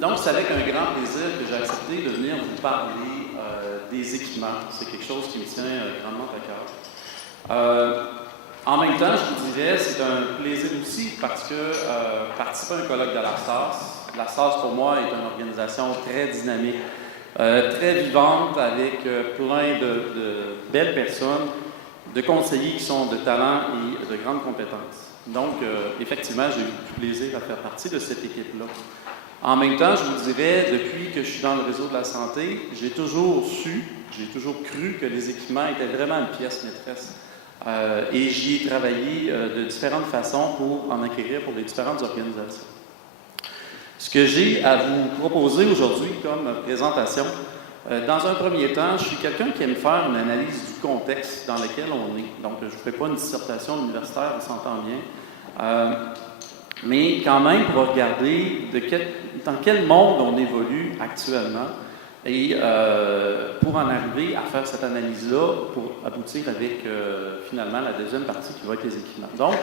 Donc, c'est avec un grand plaisir que j'ai accepté de venir vous parler des équipements. C'est quelque chose qui me tient grandement à cœur. En même temps, je vous dirais, c'est un plaisir aussi parce que participer à un colloque de la SAS, pour moi, est une organisation très dynamique, très vivante, avec plein de belles personnes, de conseillers qui sont de talent et de grandes compétences. Donc, effectivement, j'ai eu du plaisir à faire partie de cette équipe-là. En même temps, je vous dirais, depuis que je suis dans le réseau de la santé, j'ai toujours cru que les équipements étaient vraiment une pièce maîtresse. Et j'y ai travaillé de différentes façons pour en acquérir pour les différentes organisations. Ce que j'ai à vous proposer aujourd'hui comme présentation, dans un premier temps, je suis quelqu'un qui aime faire une analyse du contexte dans lequel on est. Donc, je ne ferai pas une dissertation universitaire, on s'entend bien. Mais quand même, pour regarder dans quel monde on évolue actuellement et pour en arriver à faire cette analyse-là, pour aboutir avec finalement la deuxième partie qui va être les équipements. Donc,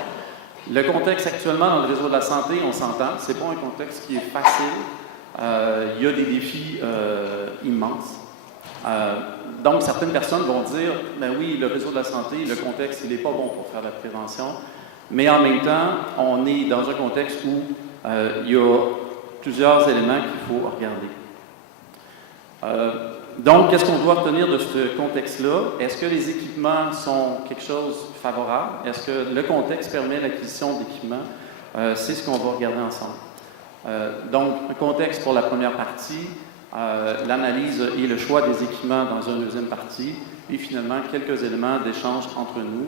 le contexte actuellement dans le réseau de la santé, on s'entend, ce n'est pas un contexte qui est facile. Il y a des défis immenses. Donc, certaines personnes vont dire, ben oui, le réseau de la santé, le contexte, il n'est pas bon pour faire la prévention. Mais en même temps, on est dans un contexte où il y a plusieurs éléments qu'il faut regarder. Donc, qu'est-ce qu'on doit retenir de ce contexte-là? Est-ce que les équipements sont quelque chose de favorable? Est-ce que le contexte permet l'acquisition d'équipements? C'est ce qu'on va regarder ensemble. Donc, un contexte pour la première partie, l'analyse et le choix des équipements dans une deuxième partie, et finalement, quelques éléments d'échange entre nous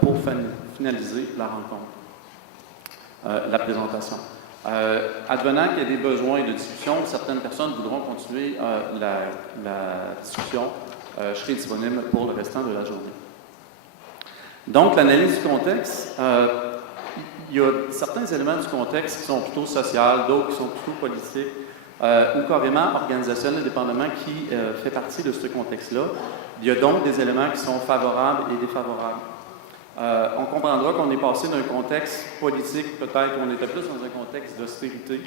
pour finaliser la rencontre, la présentation. Advenant qu'il y ait des besoins de discussion, certaines personnes voudront continuer la discussion. Je serai disponible pour le restant de la journée. Donc, l'analyse du contexte, il y a certains éléments du contexte qui sont plutôt sociaux, d'autres qui sont plutôt politiques, ou carrément organisationnels, dépendamment qui fait partie de ce contexte-là. Il y a donc des éléments qui sont favorables et défavorables. On comprendra qu'on est passé d'un contexte politique, peut-être, où on était plus dans un contexte d'austérité,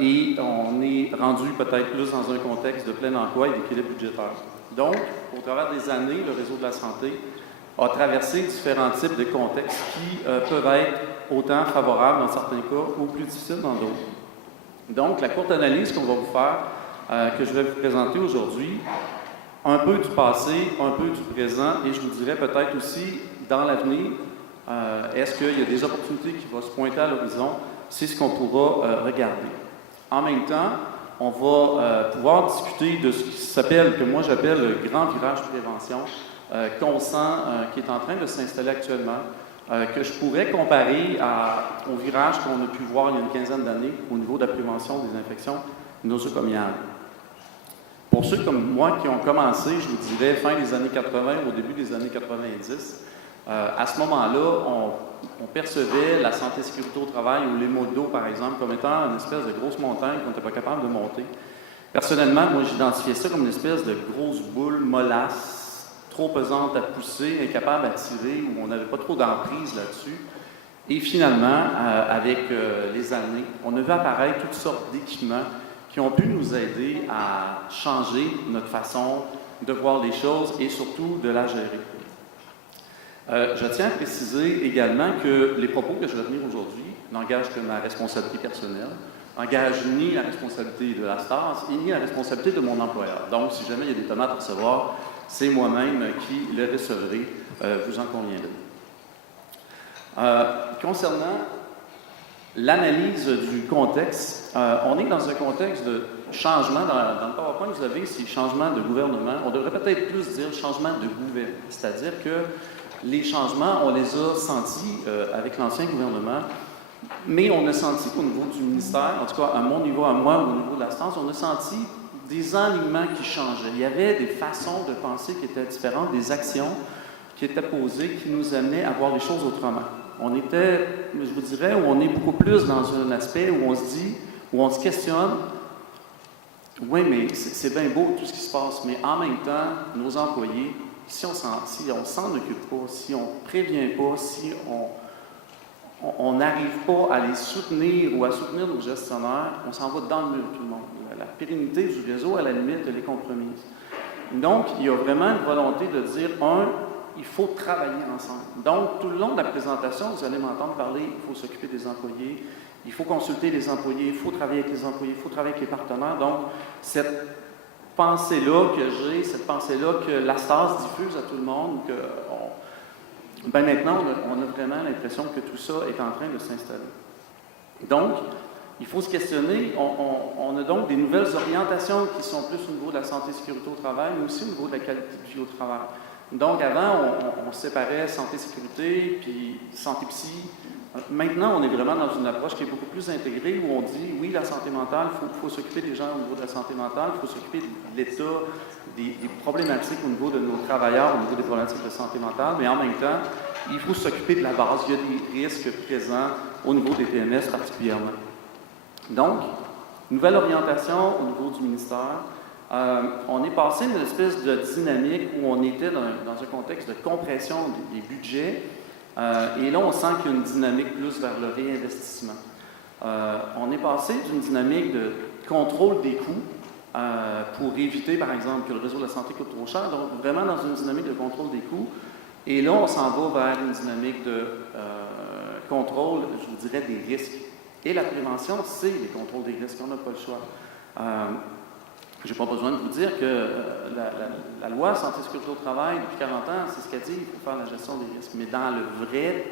et on est rendu peut-être plus dans un contexte de plein emploi et d'équilibre budgétaire. Donc, au travers des années, le réseau de la santé a traversé différents types de contextes qui peuvent être autant favorables dans certains cas ou plus difficiles dans d'autres. Donc, la courte analyse qu'on va vous faire, que je vais vous présenter aujourd'hui, un peu du passé, un peu du présent, et je vous dirais peut-être aussi, dans l'avenir, est-ce qu'il y a des opportunités qui vont se pointer à l'horizon? C'est ce qu'on pourra regarder. En même temps, on va pouvoir discuter de ce qui s'appelle, que moi j'appelle le grand virage prévention, qu'on sent qui est en train de s'installer actuellement, que je pourrais comparer au virage qu'on a pu voir il y a une quinzaine d'années au niveau de la prévention des infections nosocomiales. Pour ceux comme moi qui ont commencé, je vous dirais, fin des années 80, au début des années 90, à ce moment-là, on percevait la santé et sécurité au travail ou les maux de dos, par exemple, comme étant une espèce de grosse montagne qu'on n'était pas capable de monter. Personnellement, moi, j'identifiais ça comme une espèce de grosse boule mollasse, trop pesante à pousser, incapable à tirer, où on n'avait pas trop d'emprise là-dessus. Et finalement, avec les années, on a vu apparaître toutes sortes d'équipements qui ont pu nous aider à changer notre façon de voir les choses et surtout de la gérer. Je tiens à préciser également que les propos que je vais tenir aujourd'hui n'engagent que ma responsabilité personnelle, n'engagent ni la responsabilité de la STAS et ni la responsabilité de mon employeur. Donc, si jamais il y a des tomates à recevoir, c'est moi-même qui les recevrai, vous en conviendrez. Concernant l'analyse du contexte, on est dans un contexte de changement. Dans le PowerPoint, vous avez ces changements de gouvernement. On devrait peut-être plus dire changement de gouvernement, c'est-à-dire que les changements, on les a sentis avec l'ancien gouvernement, mais on a senti qu'au niveau du ministère, en tout cas à mon niveau, à moi, au niveau de la STAS, on a senti des enlignements qui changeaient. Il y avait des façons de penser qui étaient différentes, des actions qui étaient posées, qui nous amenaient à voir les choses autrement. On était, je vous dirais, où on est beaucoup plus dans un aspect où on se dit, où on se questionne, oui, mais c'est bien beau tout ce qui se passe, mais en même temps, nos employés, si on s'en occupe pas, si on ne prévient pas, si on n'arrive pas à les soutenir ou à soutenir nos gestionnaires, on s'en va dans le mur, tout le monde. La pérennité du réseau, à la limite, elle est compromise. Donc, il y a vraiment une volonté de dire, il faut travailler ensemble. Donc, tout le long de la présentation, vous allez m'entendre parler, il faut s'occuper des employés, il faut consulter les employés, il faut travailler avec les employés, il faut travailler avec les partenaires. Donc, cette pensée-là que j'ai, cette pensée-là que l'ASTAS diffuse à tout le monde, maintenant, on a vraiment l'impression que tout ça est en train de s'installer. Donc, il faut se questionner. On a donc des nouvelles orientations qui sont plus au niveau de la santé et sécurité au travail, mais aussi au niveau de la qualité de vie au travail. Donc, avant, on séparait santé-sécurité, puis santé-psy. Maintenant, on est vraiment dans une approche qui est beaucoup plus intégrée, où on dit, oui, la santé mentale, il faut s'occuper des gens au niveau de la santé mentale, il faut s'occuper de l'état, des problématiques au niveau de nos travailleurs, au niveau des problématiques de santé mentale, mais en même temps, il faut s'occuper de la base. Il y a des risques présents au niveau des TMS particulièrement. Donc, nouvelle orientation au niveau du ministère. On est passé d'une espèce de dynamique où on était dans un contexte de compression des budgets, et là, on sent qu'il y a une dynamique plus vers le réinvestissement. On est passé d'une dynamique de contrôle des coûts pour éviter, par exemple, que le réseau de la santé coûte trop cher, donc vraiment dans une dynamique de contrôle des coûts. Et là, on s'en va vers une dynamique de contrôle, je vous dirais, des risques. Et la prévention, c'est les contrôles des risques, on n'a pas le choix. Je n'ai pas besoin de vous dire que la loi santé et sécurité au travail, depuis 40 ans, c'est ce qu'elle dit, il faut faire la gestion des risques. Mais dans le vrai,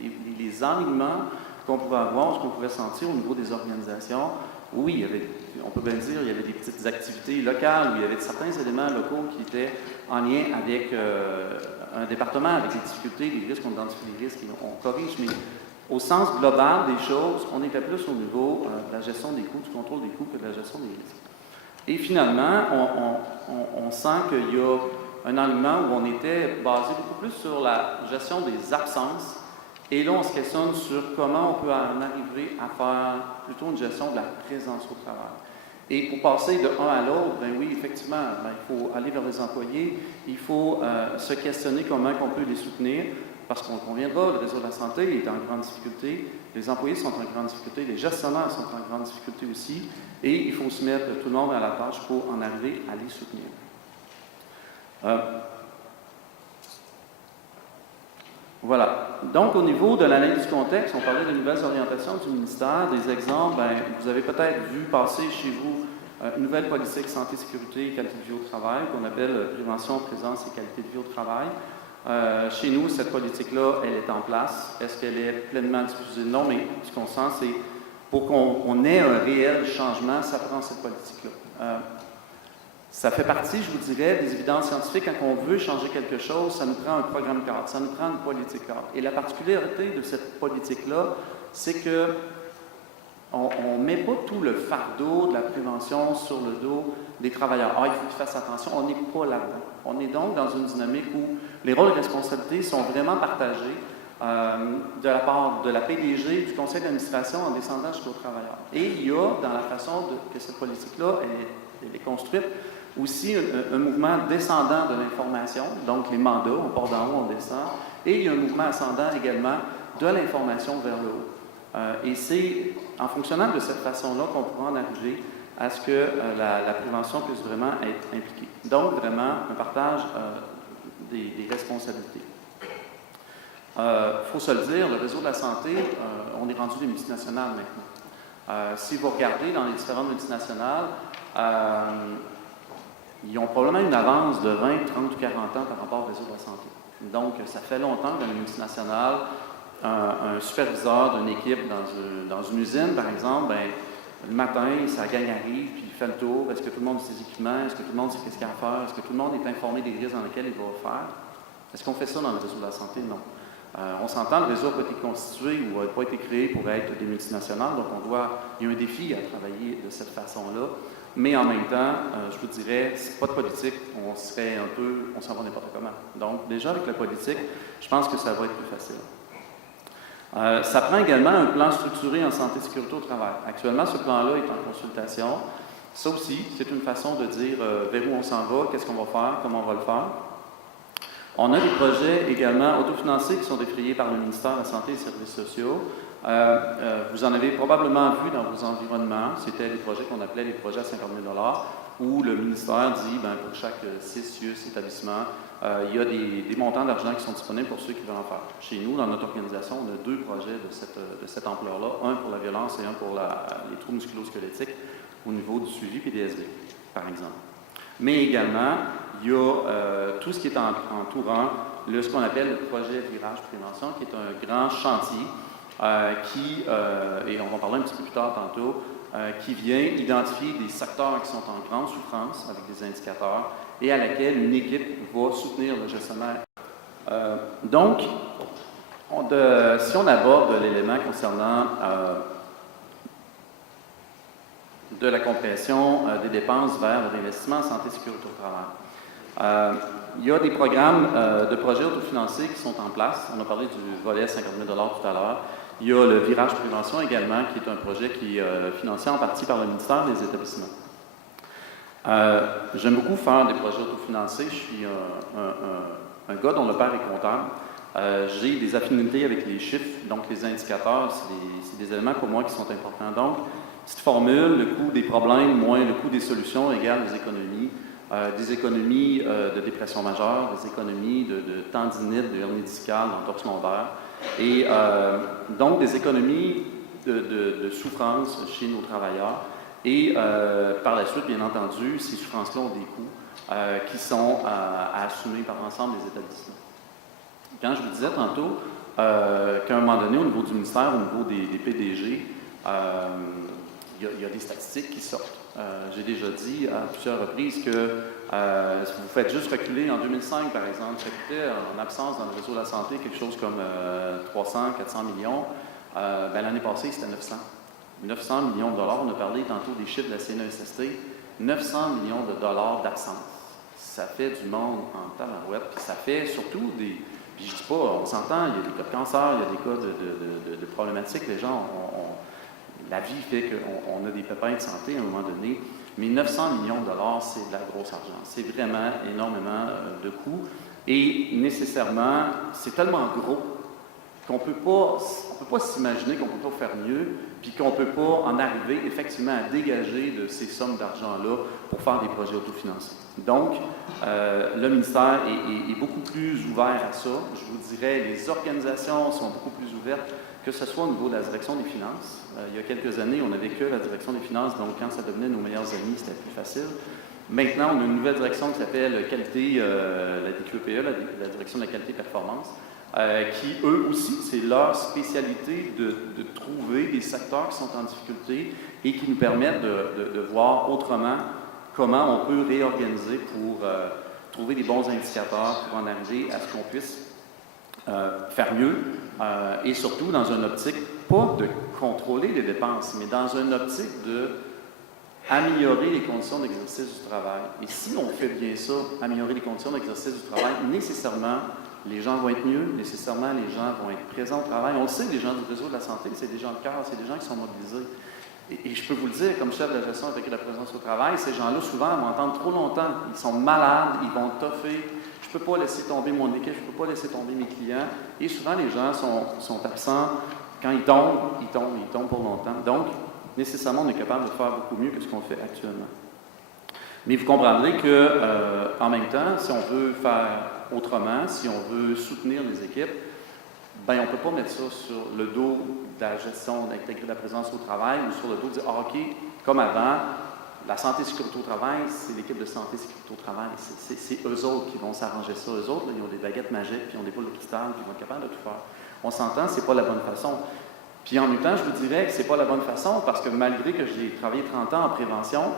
les alignements qu'on pouvait avoir, ce qu'on pouvait sentir au niveau des organisations, oui, on peut bien dire, il y avait des petites activités locales, où il y avait certains éléments locaux qui étaient en lien avec un département, avec les difficultés, les risques, on identifie les risques, on corrige, mais au sens global des choses, on était plus au niveau de la gestion des coûts, du contrôle des coûts que de la gestion des risques. Et finalement, on sent qu'il y a un alignement où on était basé beaucoup plus sur la gestion des absences. Et là, on se questionne sur comment on peut en arriver à faire plutôt une gestion de la présence au travail. Et pour passer de un à l'autre, ben oui, effectivement, il faut aller vers les employés, il faut se questionner comment on peut les soutenir, parce qu'on conviendra, le réseau de la santé est en grande difficulté, les employés sont en grande difficulté, les gestionnaires sont en grande difficulté aussi, et il faut se mettre tout le monde à la tâche pour en arriver à les soutenir. Voilà. Donc, au niveau de l'analyse du contexte, on parlait des nouvelles orientations du ministère, des exemples. Vous avez peut-être vu passer chez vous une nouvelle politique santé, sécurité et qualité de vie au travail qu'on appelle prévention, présence et qualité de vie au travail. Chez nous, cette politique-là, elle est en place. Est-ce qu'elle est pleinement diffusée? Non, mais ce qu'on sent, c'est pour qu'on ait un réel changement, ça prend cette politique-là. Ça fait partie, je vous dirais, des évidences scientifiques. Quand on veut changer quelque chose, ça nous prend un programme cadre, ça nous prend une politique cadre. Et la particularité de cette politique-là, c'est que on ne met pas tout le fardeau de la prévention sur le dos des travailleurs. Il faut qu'ils fassent attention. On n'est pas là-dedans. On est donc dans une dynamique où les rôles et responsabilités sont vraiment partagés de la part de la PDG, du conseil d'administration en descendant jusqu'aux travailleurs. Et il y a, dans la façon que cette politique-là elle est construite, aussi un mouvement descendant de l'information, donc les mandats, on part d'en haut, on descend, et il y a un mouvement ascendant également de l'information vers le haut. Et c'est en fonctionnant de cette façon-là qu'on pourra en arriver à ce que la prévention puisse vraiment être impliquée. Donc, vraiment, un partage des responsabilités. Il faut se le dire, le réseau de la santé, on est rendu des multinationales maintenant. Si vous regardez dans les différentes multinationales, ils ont probablement une avance de 20, 30 ou 40 ans par rapport au réseau de la santé. Donc, ça fait longtemps que dans les multinationales, un superviseur d'une équipe dans une usine, par exemple, le matin, sa gang arrive, puis il fait le tour. Est-ce que tout le monde a ses équipements? Est-ce que tout le monde sait ce qu'il y a à faire? Est-ce que tout le monde est informé des risques dans lesquels il va faire? Est-ce qu'on fait ça dans le réseau de la santé? Non. On s'entend, le réseau n'a pas été constitué ou n'a pas été créé pour être des multinationales, donc il y a un défi à travailler de cette façon-là. Mais en même temps, je vous dirais, c'est pas de politique, on s'en va n'importe comment. Donc, déjà avec la politique, je pense que ça va être plus facile. Ça prend également un plan structuré en santé et sécurité au travail. Actuellement, ce plan-là est en consultation. Ça aussi, c'est une façon de dire vers où on s'en va, qu'est-ce qu'on va faire, comment on va le faire. On a des projets également autofinancés qui sont défrayés par le ministère de la Santé et des Services sociaux. Vous en avez probablement vu dans vos environnements. C'était des projets qu'on appelait les projets à 50 000 où le ministère dit, pour chaque 6 établissements, il y a des montants d'argent qui sont disponibles pour ceux qui veulent en faire. Chez nous, dans notre organisation, on a 2 projets de cette ampleur-là, un pour la violence et un pour les troubles musculo-squelettiques au niveau du suivi PDSB, par exemple. Mais également, il y a tout ce qui est entourant ce qu'on appelle le projet Virage Prévention, qui est un grand chantier et on va en parler un petit peu plus tard tantôt, qui vient identifier des secteurs qui sont en grande souffrance avec des indicateurs et à laquelle une équipe va soutenir le gestionnaire. Donc, si on aborde l'élément concernant de la compression des dépenses vers l'investissement en santé et sécurité au travail. Il y a des programmes de projets autofinancés qui sont en place. On a parlé du volet 50 000 tout à l'heure. Il y a le Virage Prévention également, qui est un projet qui est financé en partie par le ministère des établissements. J'aime beaucoup faire des projets autofinancés. Je suis un gars dont le père est comptable. J'ai des affinités avec les chiffres, donc les indicateurs, c'est des éléments pour moi qui sont importants. Donc, petite formule, le coût des problèmes moins le coût des solutions égale des économies de dépression majeure, des économies de tendinite, de hernie discale, d'entorse lombaire, et donc des économies de souffrance chez nos travailleurs. Et par la suite, bien entendu, ces souffrances-là ont des coûts qui sont à assumer par l'ensemble des établissements. Quand je vous disais tantôt qu'à un moment donné, au niveau du ministère, au niveau des PDG, il y a des statistiques qui sortent. J'ai déjà dit à plusieurs reprises que si vous faites juste reculer en 2005, par exemple, ça coûtait en absence dans le réseau de la santé quelque chose comme 300, 400 millions. L'année passée, c'était 900. 900 millions de dollars. On a parlé tantôt des chiffres de la CNESST. 900 millions de dollars d'absence. Ça fait du monde en tabarouette. Puis ça fait surtout des... Puis je dis pas, on s'entend, il y a des cas de cancer, il y a des cas de problématiques. Les gens la vie fait qu'on a des pépins de santé à un moment donné, mais 900 millions de dollars, c'est de la grosse argent. C'est vraiment énormément de coûts. Et nécessairement, c'est tellement gros qu'on ne peut pas s'imaginer qu'on ne peut pas faire mieux, puis qu'on ne peut pas en arriver effectivement à dégager de ces sommes d'argent-là pour faire des projets autofinancés. Donc, le ministère est beaucoup plus ouvert à ça. Je vous dirais, les organisations sont beaucoup plus ouvertes, que ce soit au niveau de la direction des finances. Il y a quelques années, on n'avait que la direction des finances, donc quand ça devenait nos meilleurs amis, c'était plus facile. Maintenant, on a une nouvelle direction qui s'appelle qualité, la DQPE, la direction de la qualité performance, qui, eux aussi, c'est leur spécialité de trouver des secteurs qui sont en difficulté et qui nous permettent de voir autrement comment on peut réorganiser pour trouver des bons indicateurs pour en arriver à ce qu'on puisse faire mieux et surtout dans une optique, pas de contrôler les dépenses, mais dans une optique d'améliorer les conditions d'exercice du travail. Et si on fait bien ça, améliorer les conditions d'exercice du travail, nécessairement, les gens vont être mieux, nécessairement, les gens vont être présents au travail. On le sait, les gens du réseau de la santé, c'est des gens de cœur, c'est des gens qui sont mobilisés. Et je peux vous le dire, comme chef de la gestion avec la présence au travail, ces gens-là, souvent, m'entendent trop longtemps. Ils sont malades, ils vont toffer. Je ne peux pas laisser tomber mon équipe, je ne peux pas laisser tomber mes clients. Et souvent, les gens sont absents. Quand ils tombent pour longtemps. Donc, nécessairement, on est capable de faire beaucoup mieux que ce qu'on fait actuellement. Mais vous comprendrez qu'en même temps, si on veut faire autrement, si on veut soutenir les équipes, on ne peut pas mettre ça sur le dos de la gestion d'intégrer la présence au travail ou sur le dos de dire, OK, comme avant, la santé et sécurité au travail, c'est l'équipe de santé et sécurité au travail. C'est eux autres qui vont s'arranger ça. Eux autres, là, ils ont des baguettes magiques, puis ils ont des boules de cristal, puis ils vont être capables de tout faire. On s'entend, c'est pas la bonne façon. Puis en même temps, je vous dirais que c'est pas la bonne façon parce que malgré que j'ai travaillé 30 ans en prévention,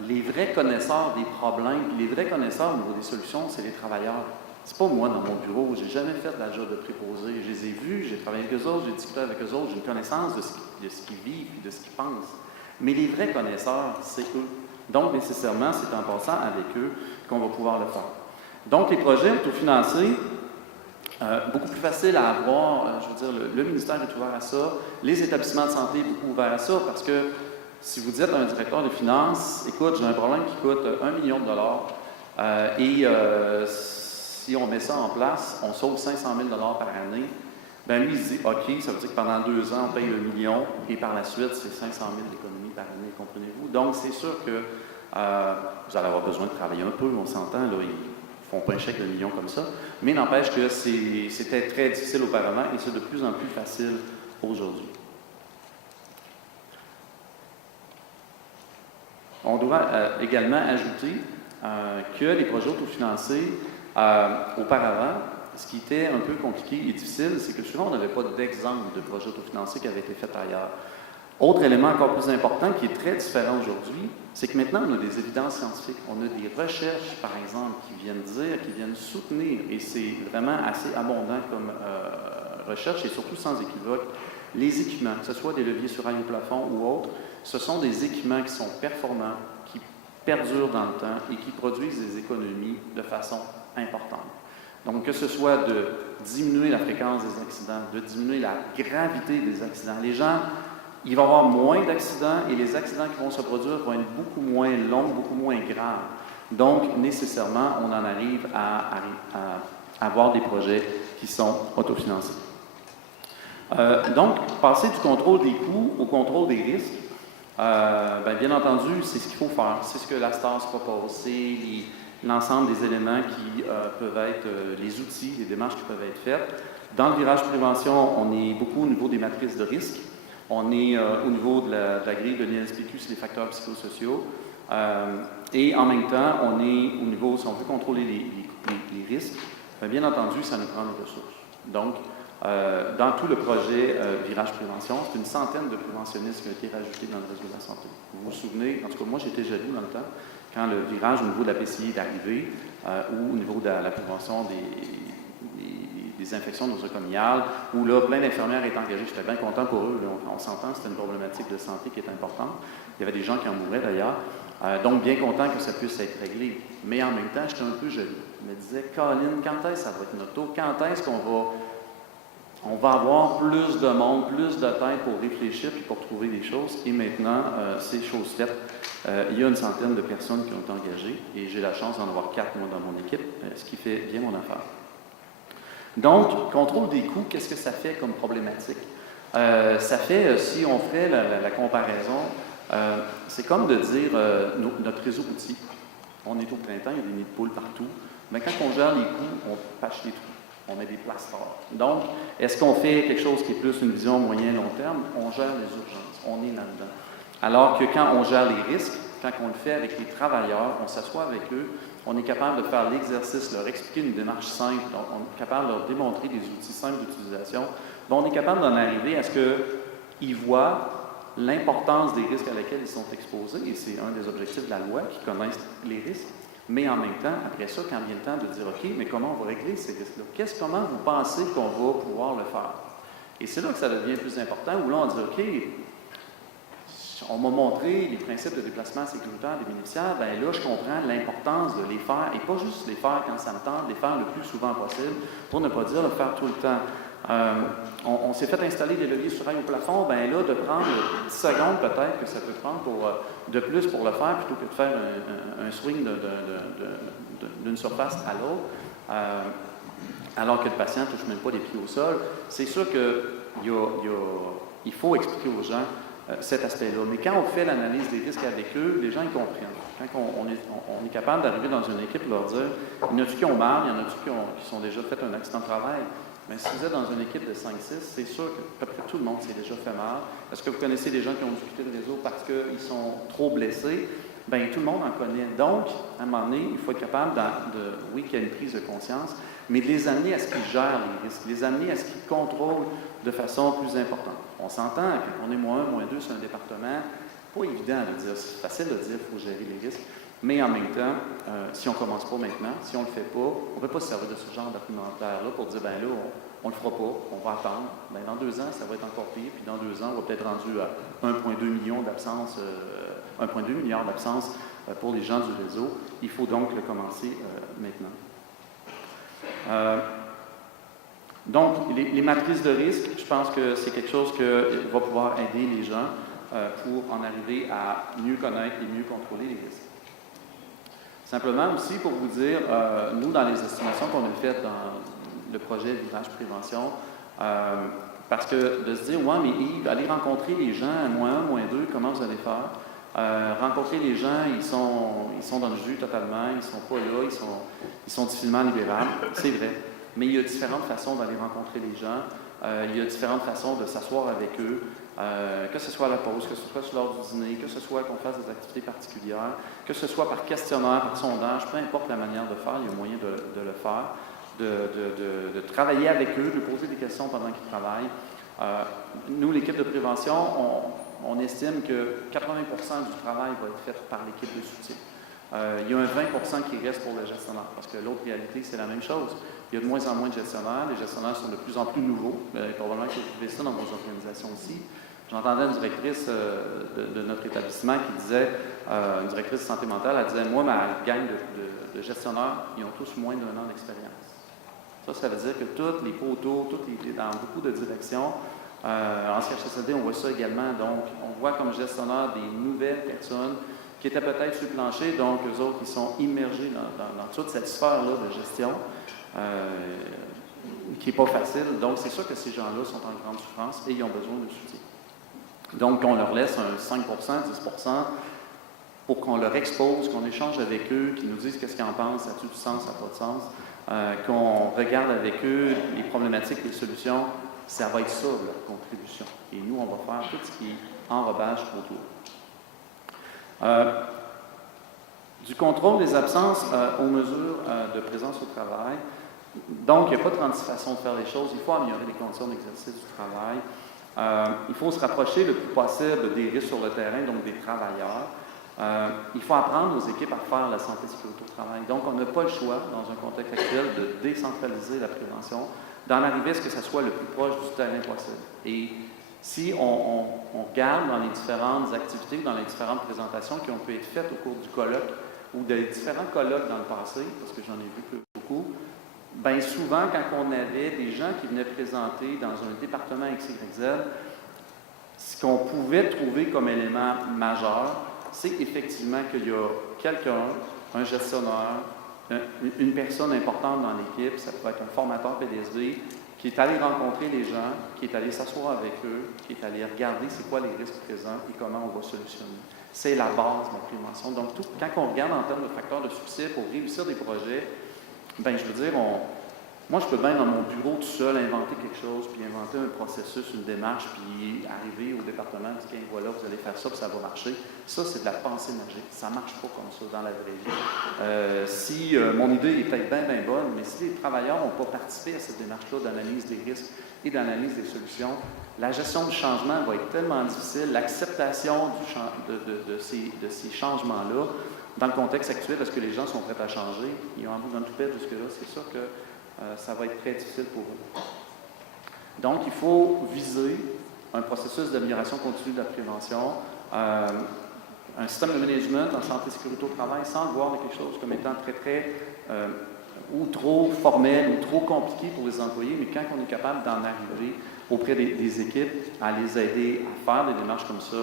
les vrais connaisseurs des problèmes, les vrais connaisseurs au niveau des solutions, c'est les travailleurs. C'est pas moi dans mon bureau, j'ai jamais fait de la job de préposé. Je les ai vus, j'ai travaillé avec eux autres, j'ai discuté avec eux autres, j'ai une connaissance de ce qu'ils vivent, de ce qu'ils pensent. Mais les vrais connaisseurs, c'est eux. Donc, nécessairement, c'est en passant avec eux qu'on va pouvoir le faire. Donc, les projets autofinancés, beaucoup plus facile à avoir, je veux dire, le ministère est ouvert à ça, les établissements de santé sont beaucoup ouverts à ça, parce que si vous dites à un directeur de finances, écoute, j'ai un problème qui coûte 1 million de dollars, et si on met ça en place, on sauve 500 000 par année. Ben lui, il se dit, OK, ça veut dire que pendant 2 ans, on paye 1 million, et par la suite, c'est 500 000 d'économies par année, comprenez-vous? Donc, c'est sûr que vous allez avoir besoin de travailler un peu, on s'entend, là, ils ne font pas un chèque de 1 million comme ça, mais n'empêche que c'était très difficile auparavant, et c'est de plus en plus facile aujourd'hui. On doit également ajouter que les projets autofinancés, auparavant, ce qui était un peu compliqué et difficile, c'est que souvent, on n'avait pas d'exemple de projets autofinancés qui avaient été faits ailleurs. Autre élément encore plus important qui est très différent aujourd'hui, c'est que maintenant, on a des évidences scientifiques. On a des recherches, par exemple, qui viennent soutenir, et c'est vraiment assez abondant comme recherche, et surtout sans équivoque, les équipements, que ce soit des leviers sur rail au plafond ou autres, ce sont des équipements qui sont performants, qui perdurent dans le temps et qui produisent des économies de façon importante. Donc, que ce soit de diminuer la fréquence des accidents, de diminuer la gravité des accidents. Les gens, il va y avoir moins d'accidents et les accidents qui vont se produire vont être beaucoup moins longs, beaucoup moins graves. Donc, nécessairement, on en arrive à avoir des projets qui sont autofinancés. Donc, passer du contrôle des coûts au contrôle des risques, bien entendu, c'est ce qu'il faut faire. C'est ce que la STARS propose. C'est l'ensemble des éléments qui peuvent être les outils, les démarches qui peuvent être faites. Dans le virage prévention, on est beaucoup au niveau des matrices de risque. On est au niveau de la grille de l'INSPQ sur les facteurs psychosociaux. Et en même temps, on est au niveau, si on veut contrôler les risques, bien entendu, ça nous prend des ressources. Donc, dans tout le projet Virage Prévention, c'est une centaine de préventionnistes qui ont été rajoutés dans le réseau de la santé. Vous vous souvenez, en tout cas, moi, j'étais jaloux dans le temps, quand le virage au niveau de la PCI est arrivé, ou au niveau de la prévention des infections nosocomiales, où là, plein d'infirmières étaient engagées. J'étais bien content pour eux. Là, on s'entend, c'était une problématique de santé qui est importante. Il y avait des gens qui en mouraient d'ailleurs. Donc, bien content que ça puisse être réglé. Mais en même temps, j'étais un peu jaloux. Je me disais, Colin, quand est-ce que ça va être notre tour? Quand est-ce qu'on va avoir plus de monde, plus de temps pour réfléchir et pour trouver des choses? Et maintenant, c'est chose faite. Il y a une centaine de personnes qui ont été engagées et j'ai la chance d'en avoir 4, moi, dans mon équipe, ce qui fait bien mon affaire. Donc, contrôle des coûts, qu'est-ce que ça fait comme problématique? Ça fait, si on fait la comparaison, c'est comme de dire notre réseau routier. On est au printemps, il y a des nids de poules partout. Mais quand on gère les coûts, on patche les trous. On met des plasters. Donc, est-ce qu'on fait quelque chose qui est plus une vision moyen-long terme? On gère les urgences. On est là-dedans. Alors que quand on gère les risques, quand on le fait avec les travailleurs, on s'assoit avec eux, on est capable de faire l'exercice, leur expliquer une démarche simple, donc on est capable de leur démontrer des outils simples d'utilisation. Donc, on est capable d'en arriver à ce qu'ils voient l'importance des risques à laquelle ils sont exposés, et c'est un des objectifs de la loi, qu'ils connaissent les risques. Mais en même temps, après ça, quand vient le temps de dire, OK, mais comment on va régler ces risques-là? Comment vous pensez qu'on va pouvoir le faire? Et c'est là que ça devient plus important, où là, on dit, OK, on m'a montré les principes de déplacement sécuritaire des bénéficiaires, bien là, je comprends l'importance de les faire, et pas juste les faire quand ça me tente, les faire le plus souvent possible, pour ne pas dire le faire tout le temps. On s'est fait installer des leviers sur rail au plafond, bien là, de prendre 10 secondes peut-être que ça peut prendre de plus pour le faire, plutôt que de faire un swing d'une surface à l'autre, alors que le patient ne touche même pas les pieds au sol. C'est sûr qu'il faut expliquer aux gens cet aspect-là. Mais quand on fait l'analyse des risques avec eux, les gens ils comprennent. Quand on est capable d'arriver dans une équipe et leur dire, il y en a-tu qui ont mal, il y en a-tu qui sont déjà fait un accident de travail. Mais si vous êtes dans une équipe de 5-6, c'est sûr que près tout le monde s'est déjà fait mal. Est-ce que vous connaissez des gens qui ont dû quitter le réseau parce qu'ils sont trop blessés? Bien, tout le monde en connaît. Donc, à un moment donné, il faut être capable oui, qu'il y ait une prise de conscience, mais de les amener à ce qu'ils gèrent les risques, les amener à ce qu'ils contrôlent de façon plus importante. On s'entend, quand on est -1, -2 sur un département, pas évident de dire, c'est facile de dire qu'il faut gérer les risques, mais en même temps, si on ne commence pas maintenant, si on ne le fait pas, on ne peut pas se servir de ce genre d'argumentaire-là pour dire, bien là, on ne le fera pas, on va attendre. Bien, dans 2 ans, ça va être encore pire, puis dans 2 ans, on va peut-être rendu à 1,2 million d'absences, 1,2 milliard d'absences pour les gens du réseau. Il faut donc le commencer maintenant. Donc, les matrices de risque, je pense que c'est quelque chose qui va pouvoir aider les gens pour en arriver à mieux connaître et mieux contrôler les risques. Simplement aussi pour vous dire, nous, dans les estimations qu'on a faites dans le projet Virage Prévention, parce que de se dire, ouais, mais Yves, allez rencontrer les gens, -1, -2, comment vous allez faire? Rencontrer les gens, ils sont dans le jus totalement, ils ne sont pas là, ils sont difficilement libérables, c'est vrai. Mais il y a différentes façons d'aller rencontrer les gens, il y a différentes façons de s'asseoir avec eux, que ce soit à la pause, que ce soit sur l'heure du dîner, que ce soit qu'on fasse des activités particulières, que ce soit par questionnaire, par sondage, peu importe la manière de faire, il y a moyen de le faire, de travailler avec eux, de poser des questions pendant qu'ils travaillent. Nous, l'équipe de prévention, on estime que 80% du travail va être fait par l'équipe de soutien. Il y a un 20% qui reste pour le gestionnaire, parce que l'autre réalité, c'est la même chose. Il y a de moins en moins de gestionnaires. Les gestionnaires sont de plus en plus nouveaux. Probablement que vous trouvez ça dans vos organisations aussi. J'entendais une directrice de notre établissement qui disait, une directrice de santé mentale, elle disait, moi, ma gang de gestionnaires, ils ont tous moins d'1 an d'expérience. Ça veut dire que tous les poteaux, dans beaucoup de directions, en CHSLD, on voit ça également. Donc, on voit comme gestionnaire des nouvelles personnes qui étaient peut-être sur le plancher, donc eux autres, ils sont immergés dans toute cette sphère-là de gestion, qui n'est pas facile. Donc, c'est sûr que ces gens-là sont en grande souffrance et ils ont besoin de soutien. Donc, on leur laisse un 5 10 pour qu'on leur expose, qu'on échange avec eux, qu'ils nous disent qu'est-ce qu'ils en pensent, ça a-t-il du sens, ça n'a pas de sens, qu'on regarde avec eux les problématiques, les solutions, ça va être ça, leur contribution. Et nous, on va faire tout ce qui est enrobage autour. Du contrôle des absences aux mesures de présence au travail. Donc, il n'y a pas 36 façons de faire les choses. Il faut améliorer les conditions d'exercice du travail. Il faut se rapprocher le plus possible des risques sur le terrain, donc des travailleurs. Il faut apprendre aux équipes à faire la santé et sécurité au travail. Donc, on n'a pas le choix, dans un contexte actuel, de décentraliser la prévention, d'en arriver à ce que ça soit le plus proche du terrain possible. Et si on regarde dans les différentes activités, dans les différentes présentations qui ont pu être faites au cours du colloque ou des différents colloques dans le passé, parce que j'en ai vu beaucoup, bien souvent, quand on avait des gens qui venaient présenter dans un département XYZ, ce qu'on pouvait trouver comme élément majeur, c'est effectivement qu'il y a quelqu'un, un gestionnaire, une personne importante dans l'équipe, ça peut être un formateur PDSD, qui est allé rencontrer les gens, qui est allé s'asseoir avec eux, qui est allé regarder c'est quoi les risques présents et comment on va solutionner. C'est la base de la prévention. Donc, quand on regarde en termes de facteurs de succès pour réussir des projets, bien, je veux dire, moi, je peux bien dans mon bureau tout seul inventer quelque chose, puis inventer un processus, une démarche, puis arriver au département et dire, voilà, vous allez faire ça, puis ça va marcher. Ça, c'est de la pensée magique. Ça ne marche pas comme ça dans la vraie vie. Si mon idée est peut-être bien bonne, mais si les travailleurs n'ont pas participé à cette démarche-là d'analyse des risques et d'analyse des solutions, la gestion du changement va être tellement difficile, l'acceptation de ces changements-là, dans le contexte actuel, est-ce que les gens sont prêts à changer? Ils ont un bout dans tout fait jusque-là, c'est sûr que ça va être très difficile pour eux. Donc, il faut viser un processus d'amélioration continue de la prévention, un système de management en santé et sécurité au travail sans le voir de quelque chose comme étant très ou trop formel ou trop compliqué pour les employés, mais quand on est capable d'en arriver auprès des équipes, à les aider à faire des démarches comme ça,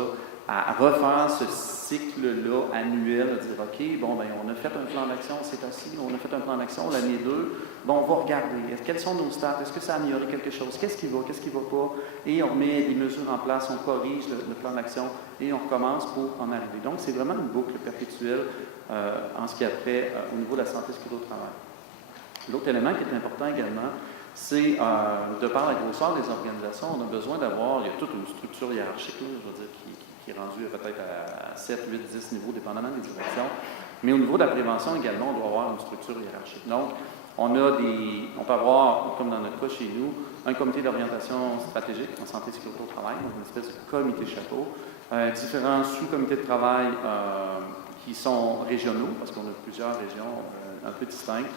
à refaire ce cycle-là annuel, à dire, OK, bon, ben, on a fait un plan d'action, c'est assis, on a fait un plan d'action, l'année 2, bon, on va regarder, quels sont nos stats, est-ce que ça a amélioré quelque chose, qu'est-ce qui va pas, et on met des mesures en place, on corrige le plan d'action, et on recommence pour en arriver. Donc, c'est vraiment une boucle perpétuelle en ce qui a trait au niveau de la santé et sécurité au travail. L'autre élément qui est important également, c'est, de par la grosseur des organisations, on a besoin d'avoir, il y a toute une structure hiérarchique, là, je veux dire, qui est rendue peut-être à 7, 8, 10 niveaux, dépendamment des directions. Mais au niveau de la prévention également, on doit avoir une structure hiérarchique. Donc, on peut avoir, comme dans notre cas chez nous, un comité d'orientation stratégique en santé et sécurité au travail, donc une espèce de comité chapeau, différents sous-comités de travail qui sont régionaux, parce qu'on a plusieurs régions un peu distinctes.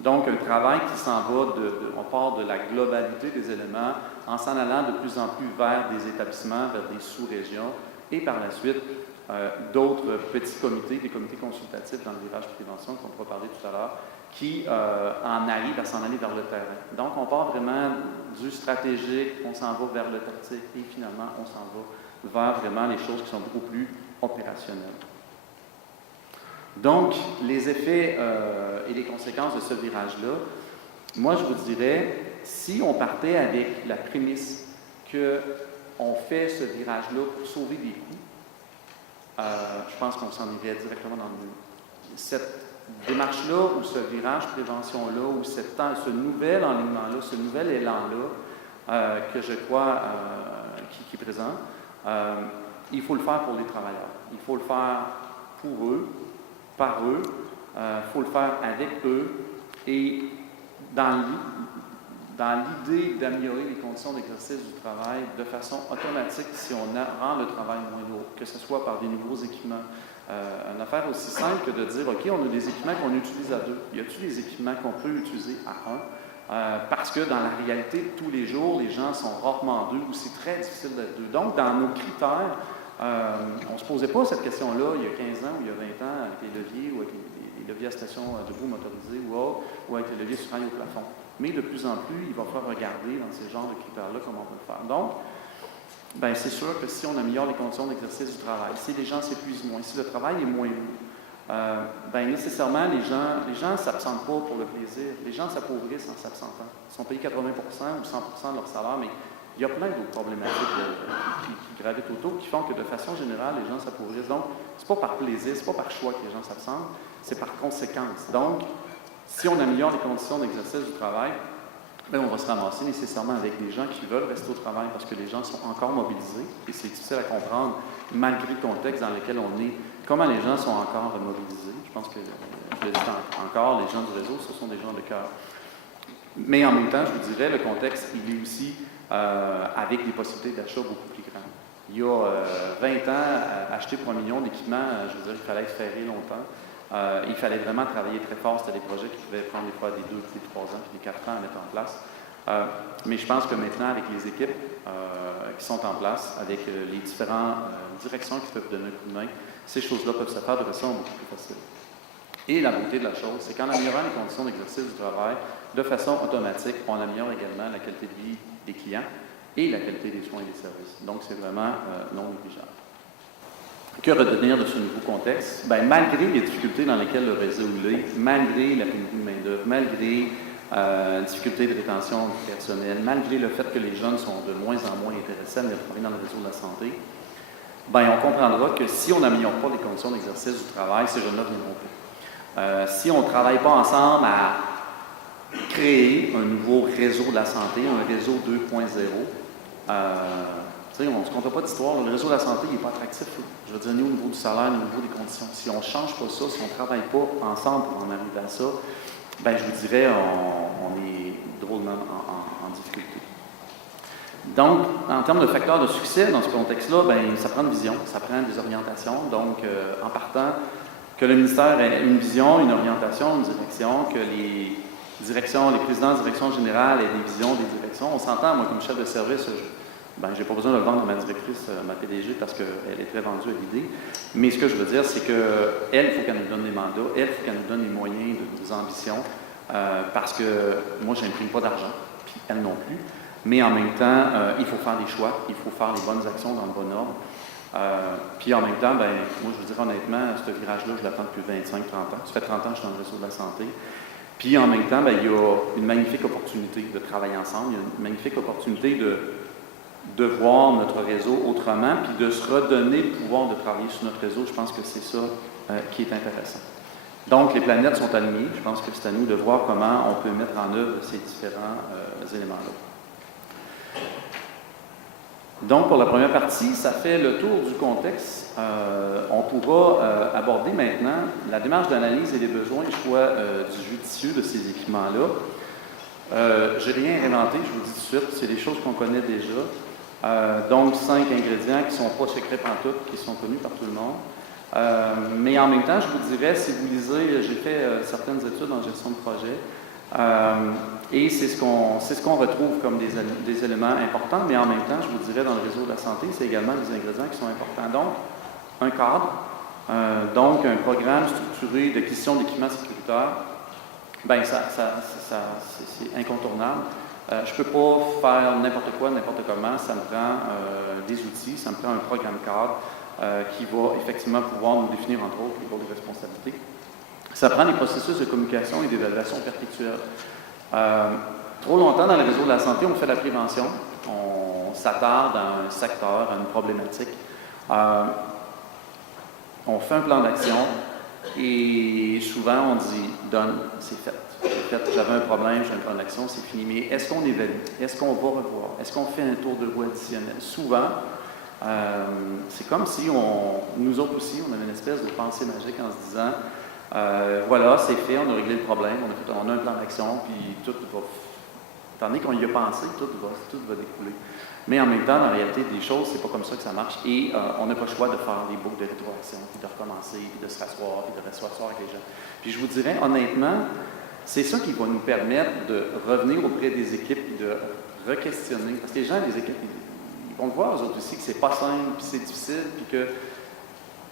Donc, un travail qui s'en va, on part de la globalité des éléments en s'en allant de plus en plus vers des établissements, vers des sous-régions, et par la suite, d'autres petits comités, des comités consultatifs dans le virage prévention qu'on pourra parler tout à l'heure, qui en arrivent à s'en aller vers le terrain. Donc, on part vraiment du stratégique, on s'en va vers le tactique, et finalement, on s'en va vers vraiment les choses qui sont beaucoup plus opérationnelles. Donc, les effets et les conséquences de ce virage-là, moi, je vous dirais, si on partait avec la prémisse qu'on fait ce virage-là pour sauver des coûts, je pense qu'on s'en irait directement dans le mur. Cette démarche-là, ou ce virage prévention-là, ou ce nouvel enlignement-là, ce nouvel élan-là, que je crois qui est présent, il faut le faire pour les travailleurs. Il faut le faire pour eux, par eux, il faut le faire avec eux, et dans l'idée d'améliorer les conditions d'exercice du travail de façon automatique si on rend le travail moins lourd, que ce soit par des nouveaux équipements. Une affaire aussi simple que de dire, OK, on a des équipements qu'on utilise à deux. Y a-t-il des équipements qu'on peut utiliser à un? Parce que dans la réalité de tous les jours, les gens sont rarement deux ou c'est très difficile d'être deux. Donc, dans nos critères, on ne se posait pas cette question-là il y a 15 ans ou il y a 20 ans avec les leviers ou avec les leviers à station debout motorisés ou avec les leviers sur rail au plafond. Mais de plus en plus, il va falloir regarder dans ces genres de critères-là comment on peut le faire. Donc, bien, c'est sûr que si on améliore les conditions d'exercice du travail, si les gens s'épuisent moins, si le travail est moins lourd, bien, nécessairement, les gens ne s'absentent pas pour le plaisir. Les gens s'appauvrissent en s'absentant. Ils sont payés 80 ou 100 de leur salaire, mais il y a plein d'autres problématiques qui gravitent autour, qui font que de façon générale, les gens s'appauvrissent. Donc, ce n'est pas par plaisir, ce n'est pas par choix que les gens s'absentent, c'est par conséquence. Donc, si on améliore les conditions d'exercice du travail, bien, on va se ramasser nécessairement avec des gens qui veulent rester au travail parce que les gens sont encore mobilisés et c'est difficile à comprendre malgré le contexte dans lequel on est. Comment les gens sont encore mobilisés? Je pense que, je le dis encore, les gens du réseau, ce sont des gens de cœur. Mais en même temps, je vous dirais, le contexte, il est aussi avec des possibilités d'achat beaucoup plus grandes. Il y a 20 ans, acheter pour 1 million d'équipements, je veux dire, il fallait être ferré longtemps. Il fallait vraiment travailler très fort. C'était des projets qui pouvaient prendre des fois des 2, des 3 ans, puis des 4 ans à mettre en place. Mais je pense que maintenant, avec les équipes qui sont en place, avec les différentes directions qui peuvent donner un coup de main, ces choses-là peuvent se faire de façon beaucoup plus facile. Et la beauté de la chose, c'est qu'en améliorant les conditions d'exercice du travail, de façon automatique, on améliore également la qualité de vie des clients et la qualité des soins et des services. Donc, c'est vraiment non négligeable. Que retenir de ce nouveau contexte? Bien, malgré les difficultés dans lesquelles le réseau est, malgré la pénurie de main-d'œuvre, malgré difficultés de rétention du personnel, malgré le fait que les jeunes sont de moins en moins intéressés à venir travailler dans le réseau de la santé, bien, on comprendra que si on n'améliore pas les conditions d'exercice du travail, ces jeunes-là ne viendront plus. Si on ne travaille pas ensemble à créer un nouveau réseau de la santé, un réseau 2.0, on ne se compte pas d'histoire. Le réseau de la santé n'est pas attractif. Là. Je veux dire, ni au niveau du salaire, ni au niveau des conditions. Si on ne change pas ça, si on ne travaille pas ensemble pour en arriver à ça, ben, je vous dirais, on est drôlement en difficulté. Donc, en termes de facteurs de succès dans ce contexte-là, ben, ça prend une vision, ça prend des orientations. Donc, en partant, que le ministère ait une vision, une orientation, une direction, que les directions, les présidents de direction générale aient des visions, des directions. On s'entend, moi, comme chef de service, ben, je n'ai pas besoin de le vendre à ma directrice, ma PDG, parce qu'elle est très vendue à l'idée. Mais ce que je veux dire, c'est qu'elle, il faut qu'elle nous donne des mandats, elle, il faut qu'elle nous donne les moyens, des ambitions, parce que moi, je n'imprime pas d'argent, puis elle non plus. Mais en même temps, il faut faire des choix, il faut faire les bonnes actions dans le bon ordre. Puis en même temps, ben, moi, je vous dirais honnêtement, ce virage-là, je l'attends depuis 25-30 ans. Ça fait 30 ans que je suis dans le réseau de la santé. Puis en même temps, ben, il y a une magnifique opportunité de travailler ensemble, il y a une magnifique opportunité de voir notre réseau autrement, puis de se redonner le pouvoir de travailler sur notre réseau. Je pense que c'est ça qui est intéressant. Donc, les planètes sont alignées. Je pense que c'est à nous de voir comment on peut mettre en œuvre ces différents éléments-là. Donc, pour la première partie, ça fait le tour du contexte. On pourra aborder maintenant la démarche d'analyse et les besoins et choix du judicieux de ces équipements-là. Je n'ai rien inventé, je vous dis tout de suite, c'est des choses qu'on connaît déjà. Donc, 5 ingrédients qui ne sont pas secrets pantoute, qui sont connus par tout le monde. Mais en même temps, je vous dirais, si vous lisez, j'ai fait certaines études en gestion de projet, et c'est ce qu'on retrouve comme des éléments importants, mais en même temps, je vous dirais, dans le réseau de la santé, c'est également des ingrédients qui sont importants. Donc, un cadre, donc un programme structuré d'acquisition d'équipements sécuritaires, bien, c'est incontournable. Je ne peux pas faire n'importe quoi, n'importe comment. Ça me prend des outils, ça me prend un programme cadre. qui va effectivement pouvoir nous définir, entre autres, les rôles et responsabilités. Ça prend des processus de communication et d'évaluation perpétuelle. Trop longtemps, dans le réseau de la santé, on fait la prévention. On s'attarde à un secteur, à une problématique. On fait un plan d'action et souvent on dit « donne, c'est fait ». J'avais un problème, j'ai un plan d'action, c'est fini. Mais est-ce qu'on évalue? Est-ce qu'on va revoir? Est-ce qu'on fait un tour de roue additionnel? Souvent, c'est comme si nous autres aussi, on avait une espèce de pensée magique en se disant voilà, c'est fait, on a réglé le problème, on a un plan d'action, puis tout va. Tandis qu'on y a pensé, tout va découler. Mais en même temps, dans la réalité des choses, c'est pas comme ça que ça marche. Et on n'a pas le choix de faire des boucles de rétroaction, puis de recommencer, puis de se rasseoir, puis de s'asseoir avec les gens. Puis je vous dirais, honnêtement, c'est ça qui va nous permettre de revenir auprès des équipes et de re-questionner. Parce que les gens des équipes, ils vont le voir, eux autres aussi, que c'est pas simple, puis c'est difficile, puis que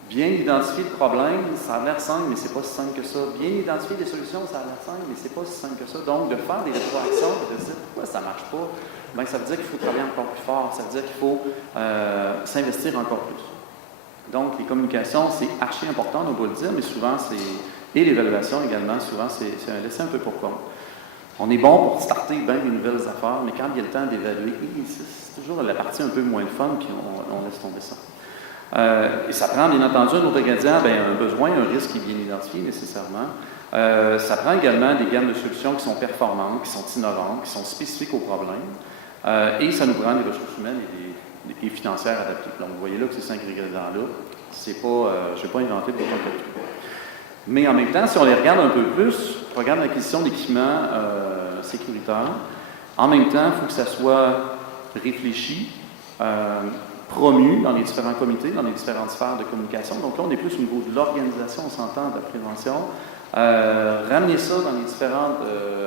bien identifier le problème, ça a l'air simple, mais c'est pas si simple que ça. Bien identifier des solutions, ça a l'air simple, mais c'est pas si simple que ça. Donc, de faire des rétroactions, de se dire pourquoi ça marche pas, bien, ça veut dire qu'il faut travailler encore plus fort, ça veut dire qu'il faut s'investir encore plus. Donc, les communications, c'est archi important, on doit le dire, mais souvent, et l'évaluation également, souvent, c'est un laisser un peu pour compte. On est bon pour starter bien des nouvelles affaires, mais quand il y a le temps d'évaluer, c'est toujours la partie un peu moins fun, puis on laisse tomber ça. Et ça prend, bien entendu, un autre ingrédient, un besoin, un risque qui est bien identifié nécessairement. Ça prend également des gammes de solutions qui sont performantes, qui sont innovantes, qui sont spécifiques aux problèmes. Et ça nous prend des ressources humaines et financières adaptées. Donc, vous voyez là que ces 5 ingrédients-là, c'est pas, je n'ai pas inventé pour autant que tout. Mais en même temps, si on les regarde un peu plus, on regarde l'acquisition d'équipements sécuritaires, en même temps, il faut que ça soit réfléchi, promu dans les différents comités, dans les différentes sphères de communication. Donc là, on est plus au niveau de l'organisation, on s'entend, de la prévention. Ramener ça dans les différentes,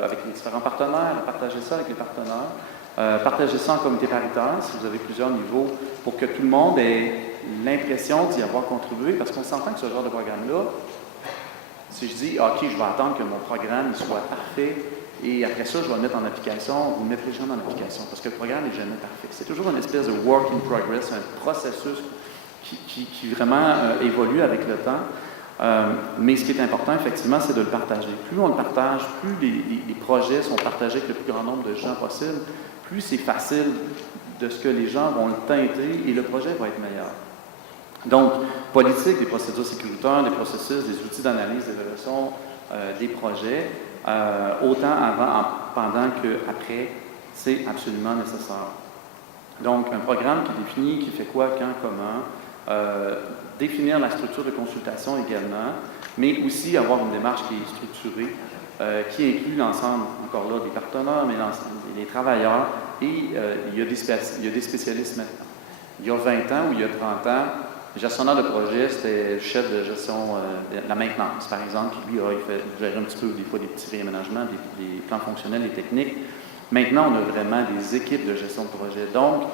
avec les différents partenaires, partager ça avec les partenaires, partager ça en comité paritaire, si vous avez plusieurs niveaux, pour que tout le monde ait l'impression d'y avoir contribué, parce qu'on s'entend que ce genre de programme-là, si je dis, OK, je vais attendre que mon programme soit parfait, et après ça, je vais le mettre en application, vous mettez les gens en application, parce que le programme n'est jamais parfait. C'est toujours une espèce de work in progress, un processus qui vraiment évolue avec le temps. Mais ce qui est important, effectivement, c'est de le partager. Plus on le partage, plus les projets sont partagés avec le plus grand nombre de gens possible, plus c'est facile de ce que les gens vont le teinter et le projet va être meilleur. Donc, politique, des procédures sécuritaires, des processus, des outils d'analyse, d'évaluation, des projets, autant avant, pendant qu'après, c'est absolument nécessaire. Donc, un programme qui définit qui fait quoi, quand, comment, définir la structure de consultation également, mais aussi avoir une démarche qui est structurée, qui inclut l'ensemble, encore là, des partenaires, mais des travailleurs, et il y a des spécialistes maintenant. Il y a 20 ans ou il y a 30 ans, le gestionnaire de projet, c'était le chef de gestion de la maintenance, par exemple, qui lui, il gérait un petit peu des fois des petits réaménagements, des plans fonctionnels et techniques. Maintenant, on a vraiment des équipes de gestion de projet. Donc,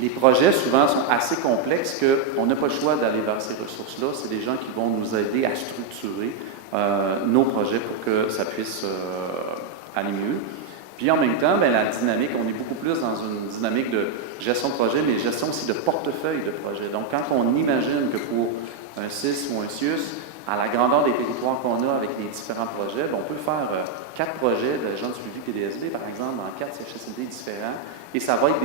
les projets, souvent, sont assez complexes qu'on n'a pas le choix d'aller vers ces ressources-là. C'est des gens qui vont nous aider à structurer nos projets pour que ça puisse aller mieux. Puis en même temps, la dynamique, on est beaucoup plus dans une dynamique de gestion de projet, mais gestion aussi de portefeuille de projet. Donc, quand on imagine que pour un CIS ou un CIUS, à la grandeur des territoires qu'on a avec les différents projets, on peut faire 4 projets de gens de suivi PDSB, par exemple, dans 4 CHSLD différents, et ça va être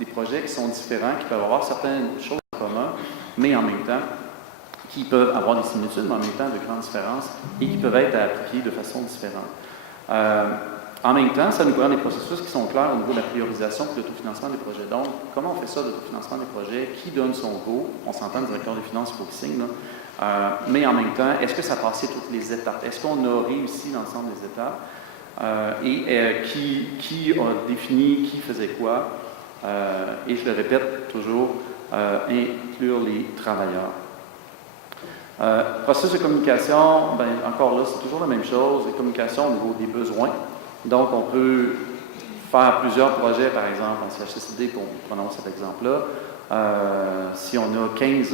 des projets qui sont différents, qui peuvent avoir certaines choses en commun, mais en même temps, qui peuvent avoir des similitudes, mais en même temps de grandes différences, et qui peuvent être appliquées de façon différente. En même temps, ça nous prend des processus qui sont clairs au niveau de la priorisation et de l'autofinancement des projets. Donc, comment on fait ça, l'autofinancement des projets? Qui donne son go? On s'entend, le directeur des finances, il faut qu'il signe, là. Mais en même temps, est-ce que ça a passé toutes les étapes? Est-ce qu'on a réussi l'ensemble des étapes? Qui a défini qui faisait quoi? Et je le répète toujours, inclure les travailleurs. Processus de communication, encore là, c'est toujours la même chose. La communication au niveau des besoins. Donc, on peut faire plusieurs projets, par exemple, en CHSLD, pour prendre cet exemple-là. Si on a 15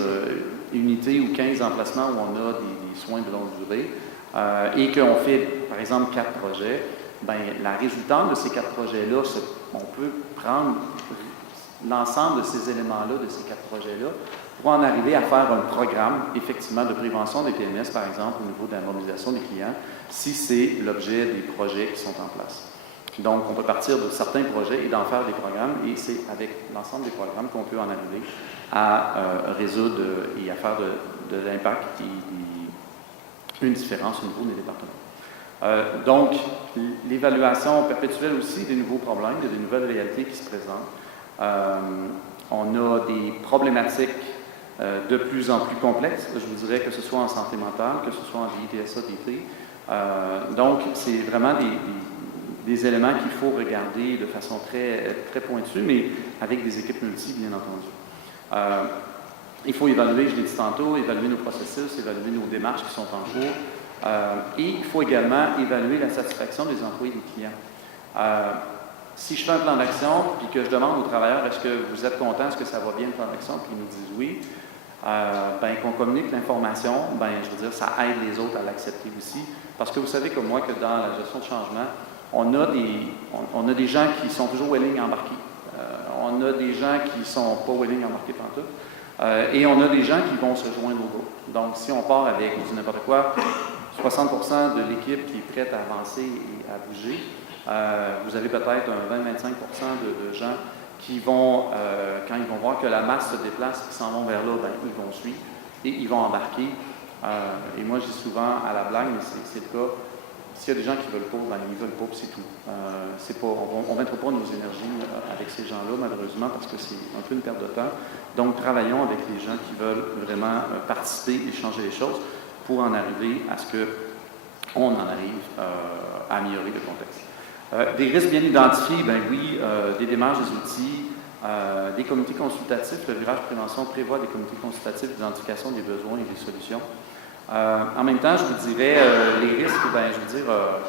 unités ou 15 emplacements où on a des soins de longue durée, et qu'on fait, par exemple, 4 projets, la résultante de ces 4 projets-là, on peut prendre l'ensemble de ces éléments-là, de ces 4 projets-là, pour en arriver à faire un programme, effectivement, de prévention des PMS, par exemple, au niveau de la mobilisation des clients, si c'est l'objet des projets qui sont en place. Donc, on peut partir de certains projets et d'en faire des programmes, et c'est avec l'ensemble des programmes qu'on peut en arriver à résoudre et à faire de l'impact et une différence au niveau des départements. Donc, l'évaluation perpétuelle aussi des nouveaux problèmes, des nouvelles réalités qui se présentent. On a des problématiques de plus en plus complexes, je vous dirais, que ce soit en santé mentale, que ce soit en DITSA, DT. Donc, c'est vraiment des éléments qu'il faut regarder de façon très, très pointue, mais avec des équipes multi, bien entendu. Il faut évaluer, je l'ai dit tantôt, évaluer nos processus, évaluer nos démarches qui sont en cours. Et il faut également évaluer la satisfaction des employés et des clients. Si je fais un plan d'action puis que je demande aux travailleurs est-ce que vous êtes content, est-ce que ça va bien le plan d'action, puis ils nous disent oui, qu'on communique l'information, je veux dire, ça aide les autres à l'accepter aussi. Parce que vous savez comme moi que dans la gestion de changement, on a des gens qui sont toujours willing à embarquer. On a des gens qui ne sont pas willing à embarquer pantoute. Et on a des gens qui vont se joindre au groupe. Donc, si on part avec, je dis n'importe quoi, 60% de l'équipe qui est prête à avancer et à bouger, vous avez peut-être un 20-25% de gens qui vont, quand ils vont voir que la masse se déplace, qui s'en vont vers là, ils vont suivre et ils vont embarquer. Et moi, je dis souvent à la blague, mais c'est le cas, s'il y a des gens qui ne veulent pas, ils ne veulent pas, puis c'est tout. On ne mettra pas nos énergies avec ces gens-là, malheureusement, parce que c'est un peu une perte de temps. Donc, travaillons avec les gens qui veulent vraiment participer et changer les choses pour en arriver à ce qu'on en arrive à améliorer le contexte. Des risques bien identifiés, oui, des démarches, des outils, des comités consultatifs. Le virage prévention prévoit des comités consultatifs d'identification des besoins et des solutions. En même temps, je vous dirais, les risques,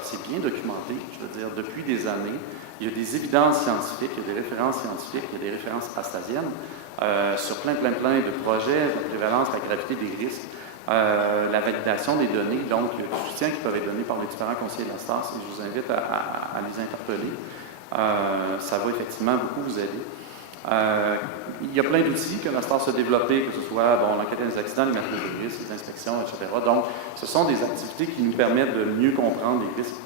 c'est bien documenté. Je veux dire, depuis des années, il y a des évidences scientifiques, il y a des références scientifiques, il y a des références astasiennes sur plein de projets, la prévalence, la gravité des risques, la validation des données, donc le soutien qui peut être donné par les différents conseillers de la STARS, et je vous invite à les interpeller. Ça va effectivement beaucoup vous aider. Il y a plein d'outils que la STARS a développés, que ce soit l'enquête des accidents, les matrices de risques, les inspections, etc. Donc, ce sont des activités qui nous permettent de mieux comprendre les risques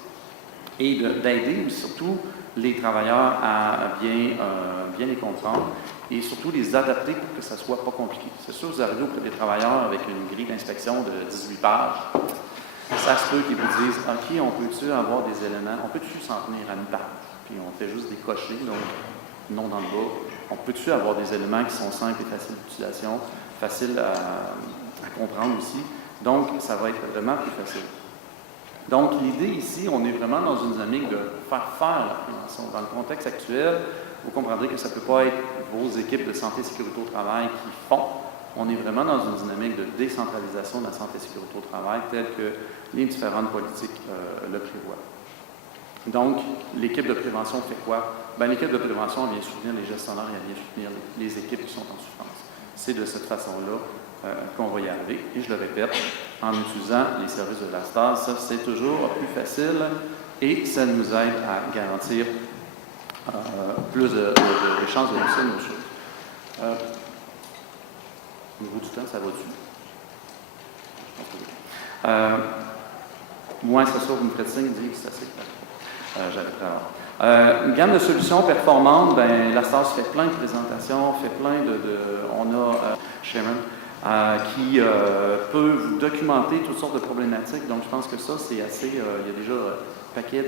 et d'aider surtout les travailleurs à bien les comprendre et surtout les adapter pour que ça ne soit pas compliqué. C'est sûr, vous arrivez auprès des travailleurs avec une grille d'inspection de 18 pages, ça se peut qu'ils vous disent « OK, on peut-tu avoir des éléments, on peut-tu s'en tenir à une page? » Puis on fait juste des cochers, donc non dans le bas. On peut-tu avoir des éléments qui sont simples et faciles d'utilisation, faciles à comprendre aussi. Donc, ça va être vraiment plus facile. Donc, l'idée ici, on est vraiment dans une dynamique de faire la prévention. Dans le contexte actuel, vous comprendrez que ça ne peut pas être vos équipes de santé et sécurité au travail qui font. On est vraiment dans une dynamique de décentralisation de la santé et sécurité au travail, telle que les différentes politiques le prévoient. Donc, l'équipe de prévention fait quoi? L'équipe de prévention vient soutenir les gestionnaires et elle vient soutenir les équipes qui sont en souffrance. C'est de cette façon-là qu'on va y arriver. Et je le répète, en utilisant les services de la STARS, ça, c'est toujours plus facile et ça nous aide à garantir plus de chances de réussir nos choses. Au niveau du temps, ça va-tu? Moi, c'est sûr, vous me faites signe, dit que c'est assez clair. J'arrêterai. Une gamme de solutions performantes, la STARS fait plein de présentations, fait plein on a Sharon qui peut vous documenter toutes sortes de problématiques. Donc, je pense que ça, c'est assez. Il y a déjà un paquet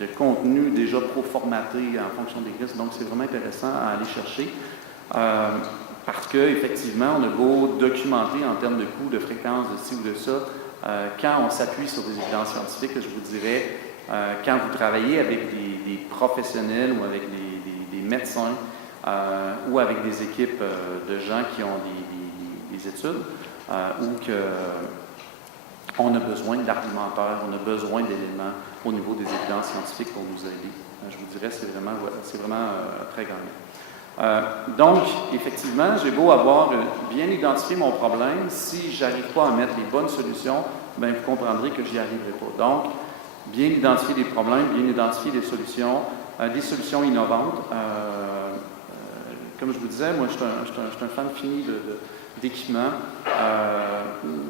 de contenu déjà pro-formaté en fonction des risques. Donc, c'est vraiment intéressant à aller chercher. Parce qu'effectivement, on a beau documenter en termes de coûts, de fréquences, de ci ou de ça, quand on s'appuie sur des évidences scientifiques, je vous dirais, quand vous travaillez avec des professionnels ou avec des médecins ou avec des équipes de gens qui ont des études ou qu'on a besoin d'argumentaires, on a besoin d'éléments au niveau des évidences scientifiques pour nous aider. Je vous dirais, c'est vraiment très gagnant. Donc, effectivement, j'ai beau avoir bien identifié mon problème, si je n'arrive pas à mettre les bonnes solutions, vous comprendrez que je n'y arriverai pas. Donc, bien identifier les problèmes, bien identifier des solutions innovantes, comme je vous disais, moi, je suis un fan fini d'équipements.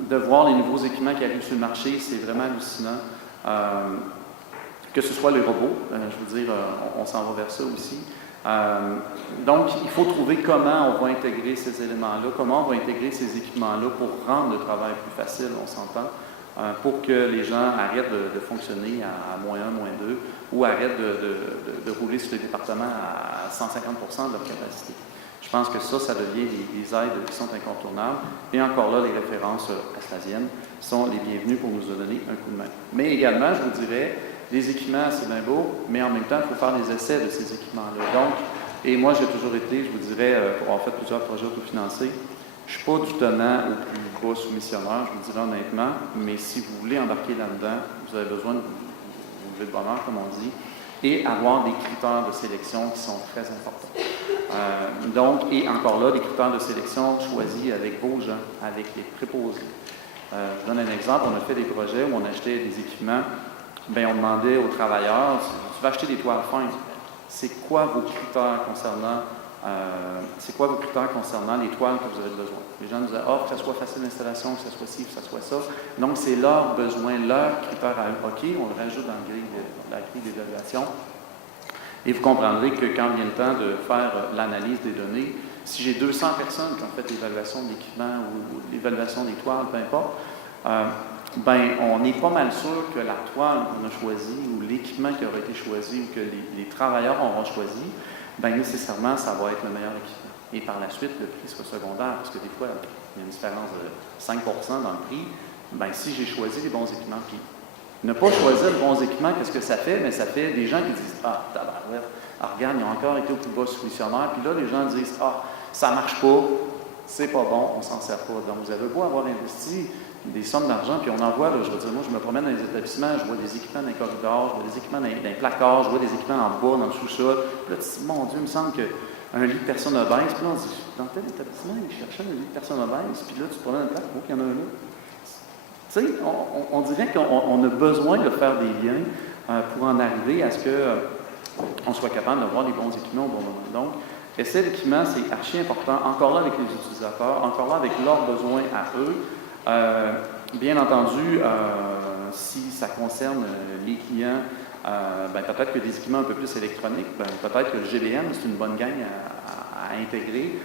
De voir les nouveaux équipements qui arrivent sur le marché, c'est vraiment hallucinant. Que ce soit les robots, je veux dire, on s'en va vers ça aussi. Donc, il faut trouver comment on va intégrer ces éléments-là, comment on va intégrer ces équipements-là pour rendre le travail plus facile, on s'entend, pour que les gens arrêtent de fonctionner à -1, -2, ou arrêtent de rouler sur les départements à 150% de leur capacité. Je pense que ça devient des aides qui sont incontournables. Et encore là, les références astasiennes sont les bienvenues pour nous donner un coup de main. Mais également, je vous dirais, les équipements, c'est bien beau, mais en même temps, il faut faire des essais de ces équipements-là. Donc, et moi, j'ai toujours été, je vous dirais, pour avoir fait plusieurs projets autofinancés, je ne suis pas du tenant au plus bas soumissionnaire, je vous dirais honnêtement, mais si vous voulez embarquer là-dedans, vous avez besoin de vous lever de bonheur, comme on dit, et avoir des critères de sélection qui sont très importants. Donc, et encore là, des critères de sélection choisis avec vos gens, avec les préposés. Je donne un exemple, on a fait des projets où on achetait des équipements. Bien, on demandait aux travailleurs, tu vas acheter des toiles fines, c'est quoi vos critères concernant les toiles que vous avez besoin? Les gens nous disaient, que ça soit facile d'installation, que ça soit ci, que ça soit ça. Donc, c'est leurs besoins, leurs critères à eux. OK, on le rajoute dans la grille d'évaluation. Et vous comprendrez que quand vient le temps de faire l'analyse des données, si j'ai 200 personnes qui ont fait l'évaluation de l'équipement ou l'évaluation des toiles, peu importe, on est pas mal sûr que la toile qu'on a choisie ou l'équipement qui aura été choisi ou que les travailleurs auront choisi, nécessairement, ça va être le meilleur équipement. Et par la suite, le prix sera secondaire, parce que des fois, il y a une différence de 5% dans le prix. Si j'ai choisi les bons équipements, puis ne pas choisir les bons équipements, qu'est-ce que ça fait? Mais ça fait des gens qui disent, tabarouette, regarde, ils ont encore été au plus bas soumissionnaire, puis là, les gens disent, ça marche pas, c'est pas bon, on s'en sert pas. Donc, vous avez beau avoir investi des sommes d'argent, puis on en voit, là, je veux dire, moi, je me promène dans les établissements, je vois des équipements dans les corridors, je vois des équipements dans les placards, je vois des équipements en bas, dans le sous-sol. Puis là, tu dis, mon Dieu, il me semble qu'un lit de personne obèse, puis là, on dit, dans tel établissement, ils cherchaient un lit de personne obèse, puis là, tu te promènes dans le plaque, il y en a un là. Tu sais, on dirait qu'on a besoin de faire des liens pour en arriver à ce qu'on soit capable d'avoir les bons équipements au bon moment. Donc, l'essai d'équipement, c'est archi important, encore là avec les utilisateurs, encore là avec leurs besoins à eux. Bien entendu, si ça concerne les clients, peut-être que des équipements un peu plus électroniques, peut-être que le GBM, c'est une bonne gang à intégrer.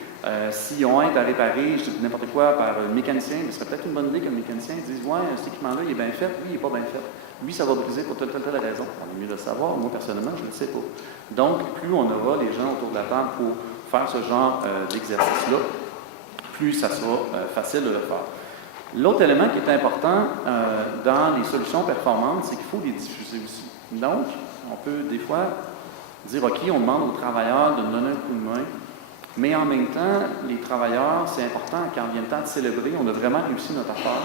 S'ils ont à réparer, je dis n'importe quoi, par le mécanicien, ce serait peut-être une bonne idée que le mécanicien dise « Ouais, cet équipement-là, il est bien fait, lui, il n'est pas bien fait. Lui, ça va briser pour telle raison. » On est mieux de le savoir. Moi, personnellement, je ne le sais pas. Donc, plus on aura les gens autour de la table pour faire ce genre d'exercice-là, plus ça sera facile de le faire. L'autre élément qui est important dans les solutions performantes, c'est qu'il faut les diffuser aussi. Donc, on peut des fois dire, OK, on demande aux travailleurs de nous donner un coup de main, mais en même temps, les travailleurs, c'est important, quand vient le temps de célébrer, on a vraiment réussi notre affaire,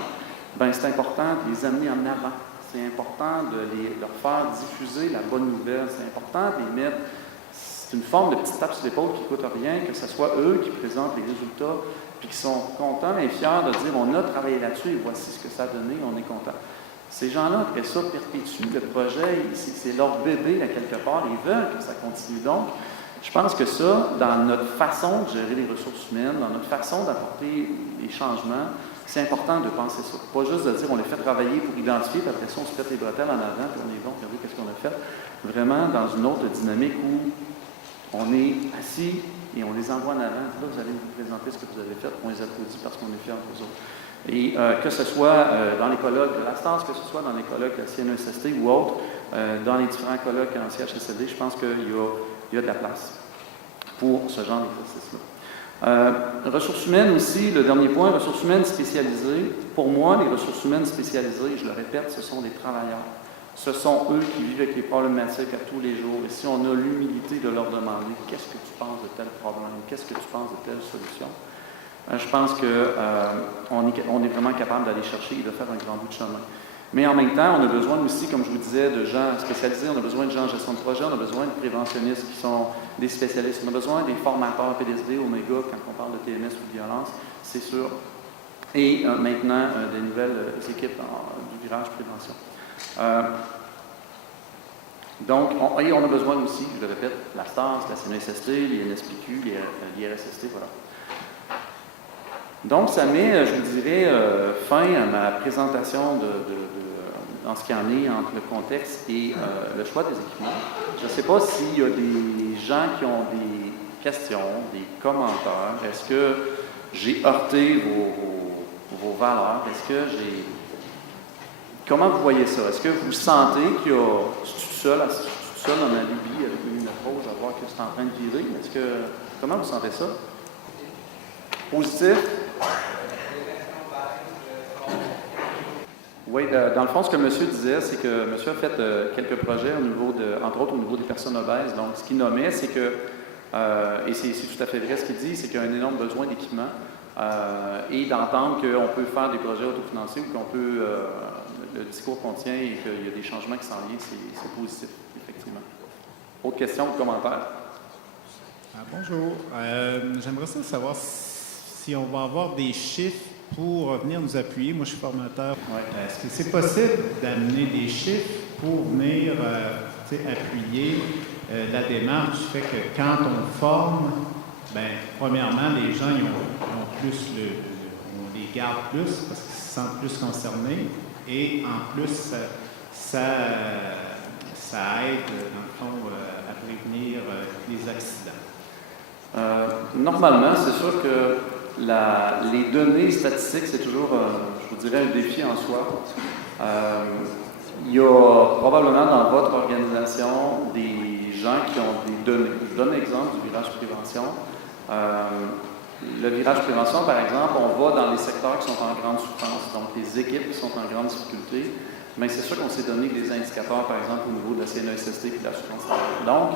c'est important de les amener en avant. C'est important de leur faire diffuser la bonne nouvelle. C'est important de les mettre. C'est une forme de petite tape sur l'épaule qui ne coûte rien, que ce soit eux qui présentent les résultats, puis qui sont contents et fiers de dire on a travaillé là-dessus et voici ce que ça a donné, on est content. Ces gens-là, après ça, perpétuent le projet, c'est leur bébé à quelque part, ils veulent que ça continue. Donc, je pense que ça, dans notre façon de gérer les ressources humaines, dans notre façon d'apporter les changements, c'est important de penser ça. Pas juste de dire on les fait travailler pour identifier, puis après ça, on se pète les bretelles en avant, puis on est bon, regardez qu'est-ce qu'on a fait. Vraiment dans une autre dynamique où on est assis et on les envoie en avant. Là, vous allez nous présenter ce que vous avez fait, on les applaudit parce qu'on est fiers de vous autres. Et que ce soit dans les colloques de la STAS, que ce soit dans les colloques de la CNESST ou autres, dans les différents colloques en CHSLD, je pense qu'il y a de la place pour ce genre d'exercice-là. Ressources humaines aussi, le dernier point, ressources humaines spécialisées. Pour moi, les ressources humaines spécialisées, je le répète, ce sont des travailleurs. Ce sont eux qui vivent avec les problématiques à tous les jours. Et si on a l'humilité de leur demander « Qu'est-ce que tu penses de tel problème? Qu'est-ce que tu penses de telle solution? » Je pense qu'on est vraiment capable d'aller chercher et de faire un grand bout de chemin. Mais en même temps, on a besoin aussi, comme je vous disais, de gens spécialisés, on a besoin de gens en gestion de projet, on a besoin de préventionnistes qui sont des spécialistes, on a besoin des formateurs PDSD, Omega, quand on parle de TMS ou de violence, c'est sûr. Et maintenant, des nouvelles équipes du virage prévention. Donc, on a besoin aussi, je le répète, la STARS, la CNESST, les NSPQ, l'IRSST, voilà. Donc, ça met, je vous dirais, fin à ma présentation dans ce qu'il y en est entre le contexte et le choix des équipements. Je ne sais pas s'il y a des gens qui ont des questions, des commentaires. Est-ce que j'ai heurté vos valeurs? Est-ce que j'ai... Comment vous voyez ça? Est-ce que vous sentez qu'il y a... Je suis tout seul dans ma lubie avec une pause à voir que c'est en train de virer? Comment vous sentez ça? Positif? Oui, dans le fond, ce que M. disait, c'est que M. a fait quelques projets entre autres au niveau des personnes obèses. Donc, ce qu'il nommait, c'est que, et c'est tout à fait vrai ce qu'il dit, c'est qu'il y a un énorme besoin d'équipement et d'entendre qu'on peut faire des projets autofinancés ou qu'on peut, le discours qu'on tient et qu'il y a des changements qui s'en viennent, c'est positif, effectivement. Autre question ou commentaire? Bonjour. J'aimerais savoir si on va avoir des chiffres pour venir nous appuyer. Moi, je suis formateur. Ouais. Est-ce que c'est possible d'amener des chiffres pour venir appuyer la démarche du fait que quand on forme, premièrement, les gens ils ont plus on les garde plus parce qu'ils se sentent plus concernés et en plus, ça aide, dans le fond, à prévenir les accidents. Normalement, c'est sûr que les données statistiques, c'est toujours, je vous dirais, un défi en soi. Il y a probablement dans votre organisation des gens qui ont des données. Je donne l'exemple du virage prévention. Le virage prévention, par exemple, on va dans les secteurs qui sont en grande souffrance, donc les équipes qui sont en grande difficulté. Mais c'est sûr qu'on s'est donné des indicateurs, par exemple, au niveau de la CNESST et de la souffrance. Donc,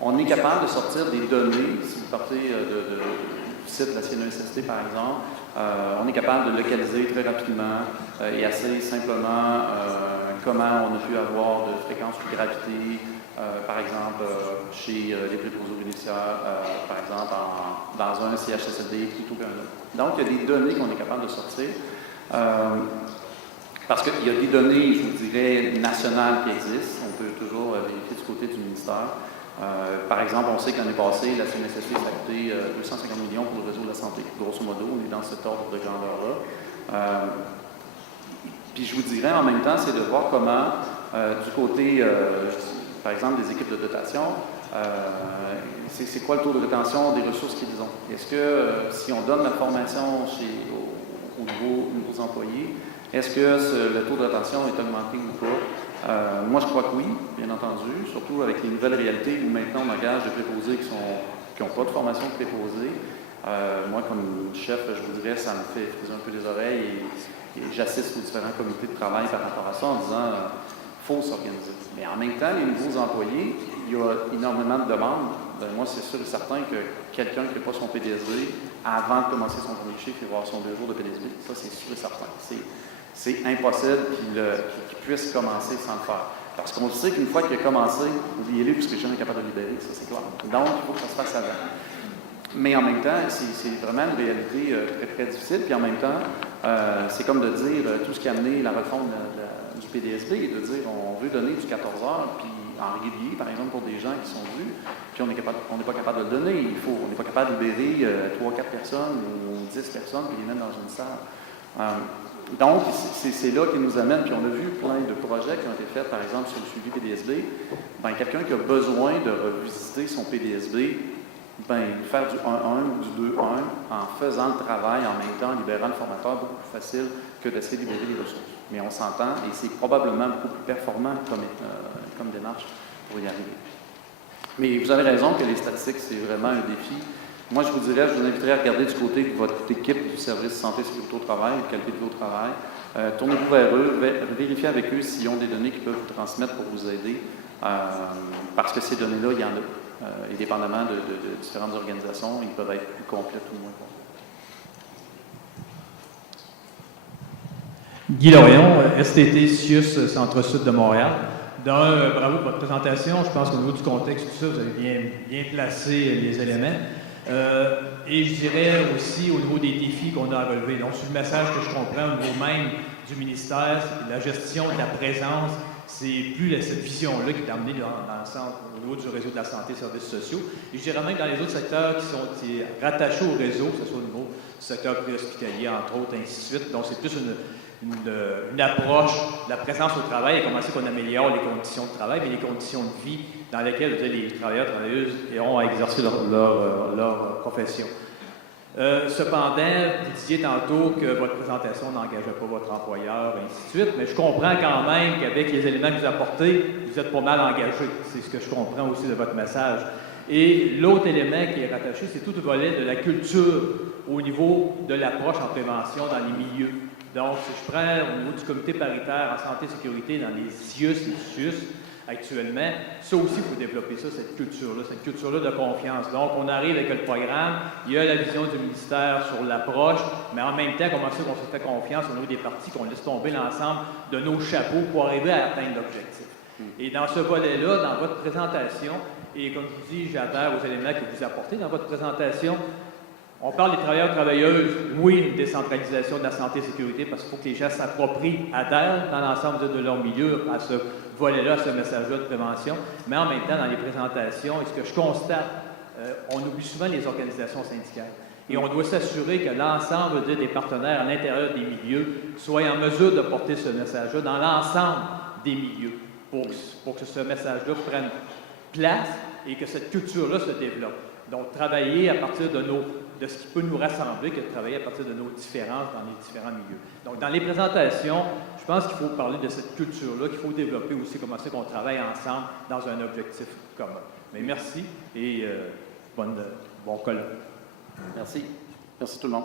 on est capable de sortir des données, si vous partez du site de la CNESST, par exemple, on est capable de localiser très rapidement et assez simplement comment on a pu avoir de fréquence ou de gravité, par exemple, chez les préposés aux bénéficiaires, par exemple, dans un CHSLD plutôt qu'un autre. Donc, il y a des données qu'on est capable de sortir. Parce qu'il y a des données, je vous dirais, nationales qui existent. On peut toujours vérifier du côté du ministère. Par exemple, on sait que l'année passée, la CNSST a coûté 250 millions pour le réseau de la santé. Grosso modo, on est dans cet ordre de grandeur-là. Puis je vous dirais en même temps, c'est de voir comment, du côté, par exemple, des équipes de dotation, c'est quoi le taux de rétention des ressources qu'ils ont? Est-ce que si on donne la formation aux nouveaux employés, est-ce que le taux de rétention est augmenté ou pas? Moi, je crois que oui, bien entendu, surtout avec les nouvelles réalités où maintenant on engage des préposés qui n'ont pas de formation de préposés. Moi, comme chef, je vous dirais, ça me fait friser un peu les oreilles et j'assiste aux différents comités de travail par rapport à ça en disant faut s'organiser. Mais en même temps, les nouveaux employés, il y a énormément de demandes. Moi, c'est sûr et certain que quelqu'un qui n'a pas son PDSB, avant de commencer son premier chiffre et voir son 2 jours de PDSB, ça, c'est sûr et certain. C'est impossible qu'il puisse commencer sans le faire. Parce qu'on sait qu'une fois qu'il a commencé, oubliez-le, puisque je suis capable de libérer, ça c'est clair. Donc, il faut que ça se fasse avant. Mais en même temps, c'est vraiment une réalité très, très difficile. Puis en même temps, c'est comme de dire tout ce qui a amené la refonte du PDSB et de dire on veut donner du 14 heures, puis en régulier, par exemple, pour des gens qui sont vus, puis on n'est pas capable de le donner. On n'est pas capable de libérer 3-4 personnes ou 10 personnes puis les mettre dans une salle. Donc, c'est là qu'il nous amène, puis on a vu plein de projets qui ont été faits, par exemple, sur le suivi PDSB. Quelqu'un qui a besoin de revisiter son PDSB, faire du 1-1 ou du 2-1 en faisant le travail en même temps, en libérant le formateur, beaucoup plus facile que d'essayer de libérer les ressources. Mais on s'entend, et c'est probablement beaucoup plus performant comme démarche pour y arriver. Mais vous avez raison que les statistiques, c'est vraiment un défi. Moi, je vous inviterais à regarder du côté de votre équipe du service santé sécurité au travail, de qualité de vie au travail. Tournez-vous vers eux, vérifiez avec eux s'ils ont des données qu'ils peuvent vous transmettre pour vous aider, parce que ces données-là, il y en a. Et dépendamment de différentes organisations, ils peuvent être plus complètes ou moins complètes. Guy Lorion, STT CIUS Centre-Sud de Montréal. Bravo pour votre présentation. Je pense qu'au niveau du contexte, tout ça, vous avez bien placé les éléments. Et je dirais aussi au niveau des défis qu'on a à relever. Donc, sur le message que je comprends au niveau même du ministère, c'est la gestion de la présence c'est plus cette vision-là qui est amenée dans l'ensemble au niveau du réseau de la santé et services sociaux. Et je dirais même que dans les autres secteurs qui sont rattachés au réseau, que ce soit au niveau du secteur préhospitalier, entre autres, ainsi de suite. Donc, c'est plus une approche de la présence au travail, et comment c'est qu'on améliore les conditions de travail, mais les conditions de vie dans lesquelles les travailleurs et travailleuses auront à exercer leur profession. Cependant, vous disiez tantôt que votre présentation n'engageait pas votre employeur, et ainsi de suite, mais je comprends quand même qu'avec les éléments que vous apportez, vous êtes pas mal engagé. C'est ce que je comprends aussi de votre message. Et l'autre élément qui est rattaché, c'est tout le volet de la culture au niveau de l'approche en prévention dans les milieux. Donc, si je prends au niveau du comité paritaire en santé et sécurité dans les CIUS et CIUS, actuellement, ça aussi, il faut développer ça, cette culture-là de confiance. Donc, on arrive avec le programme, il y a la vision du ministère sur l'approche, mais en même temps, comment ça qu'on se fait confiance au niveau des partis, qu'on laisse tomber l'ensemble de nos chapeaux pour arriver à atteindre l'objectif. Et dans ce volet-là, dans votre présentation, et comme je vous dis, j'adhère aux éléments que vous apportez dans votre présentation, on parle des travailleurs et travailleuses, oui, une décentralisation de la santé et sécurité, parce qu'il faut que les gens s'approprient, adhèrent dans l'ensemble de leur milieu à ce volet-là, à ce message-là de prévention, mais en même temps, dans les présentations, et ce que je constate, on oublie souvent les organisations syndicales. Et on doit s'assurer que l'ensemble des partenaires à l'intérieur des milieux soient en mesure de porter ce message-là dans l'ensemble des milieux pour que ce message-là prenne place et que cette culture-là se développe. Donc, travailler à partir de ce qui peut nous rassembler que de travailler à partir de nos différences dans les différents milieux. Donc, dans les présentations, je pense qu'il faut parler de cette culture-là, qu'il faut développer aussi comment c'est qu'on travaille ensemble dans un objectif commun. Mais merci et bon colloque. Merci. Merci tout le monde.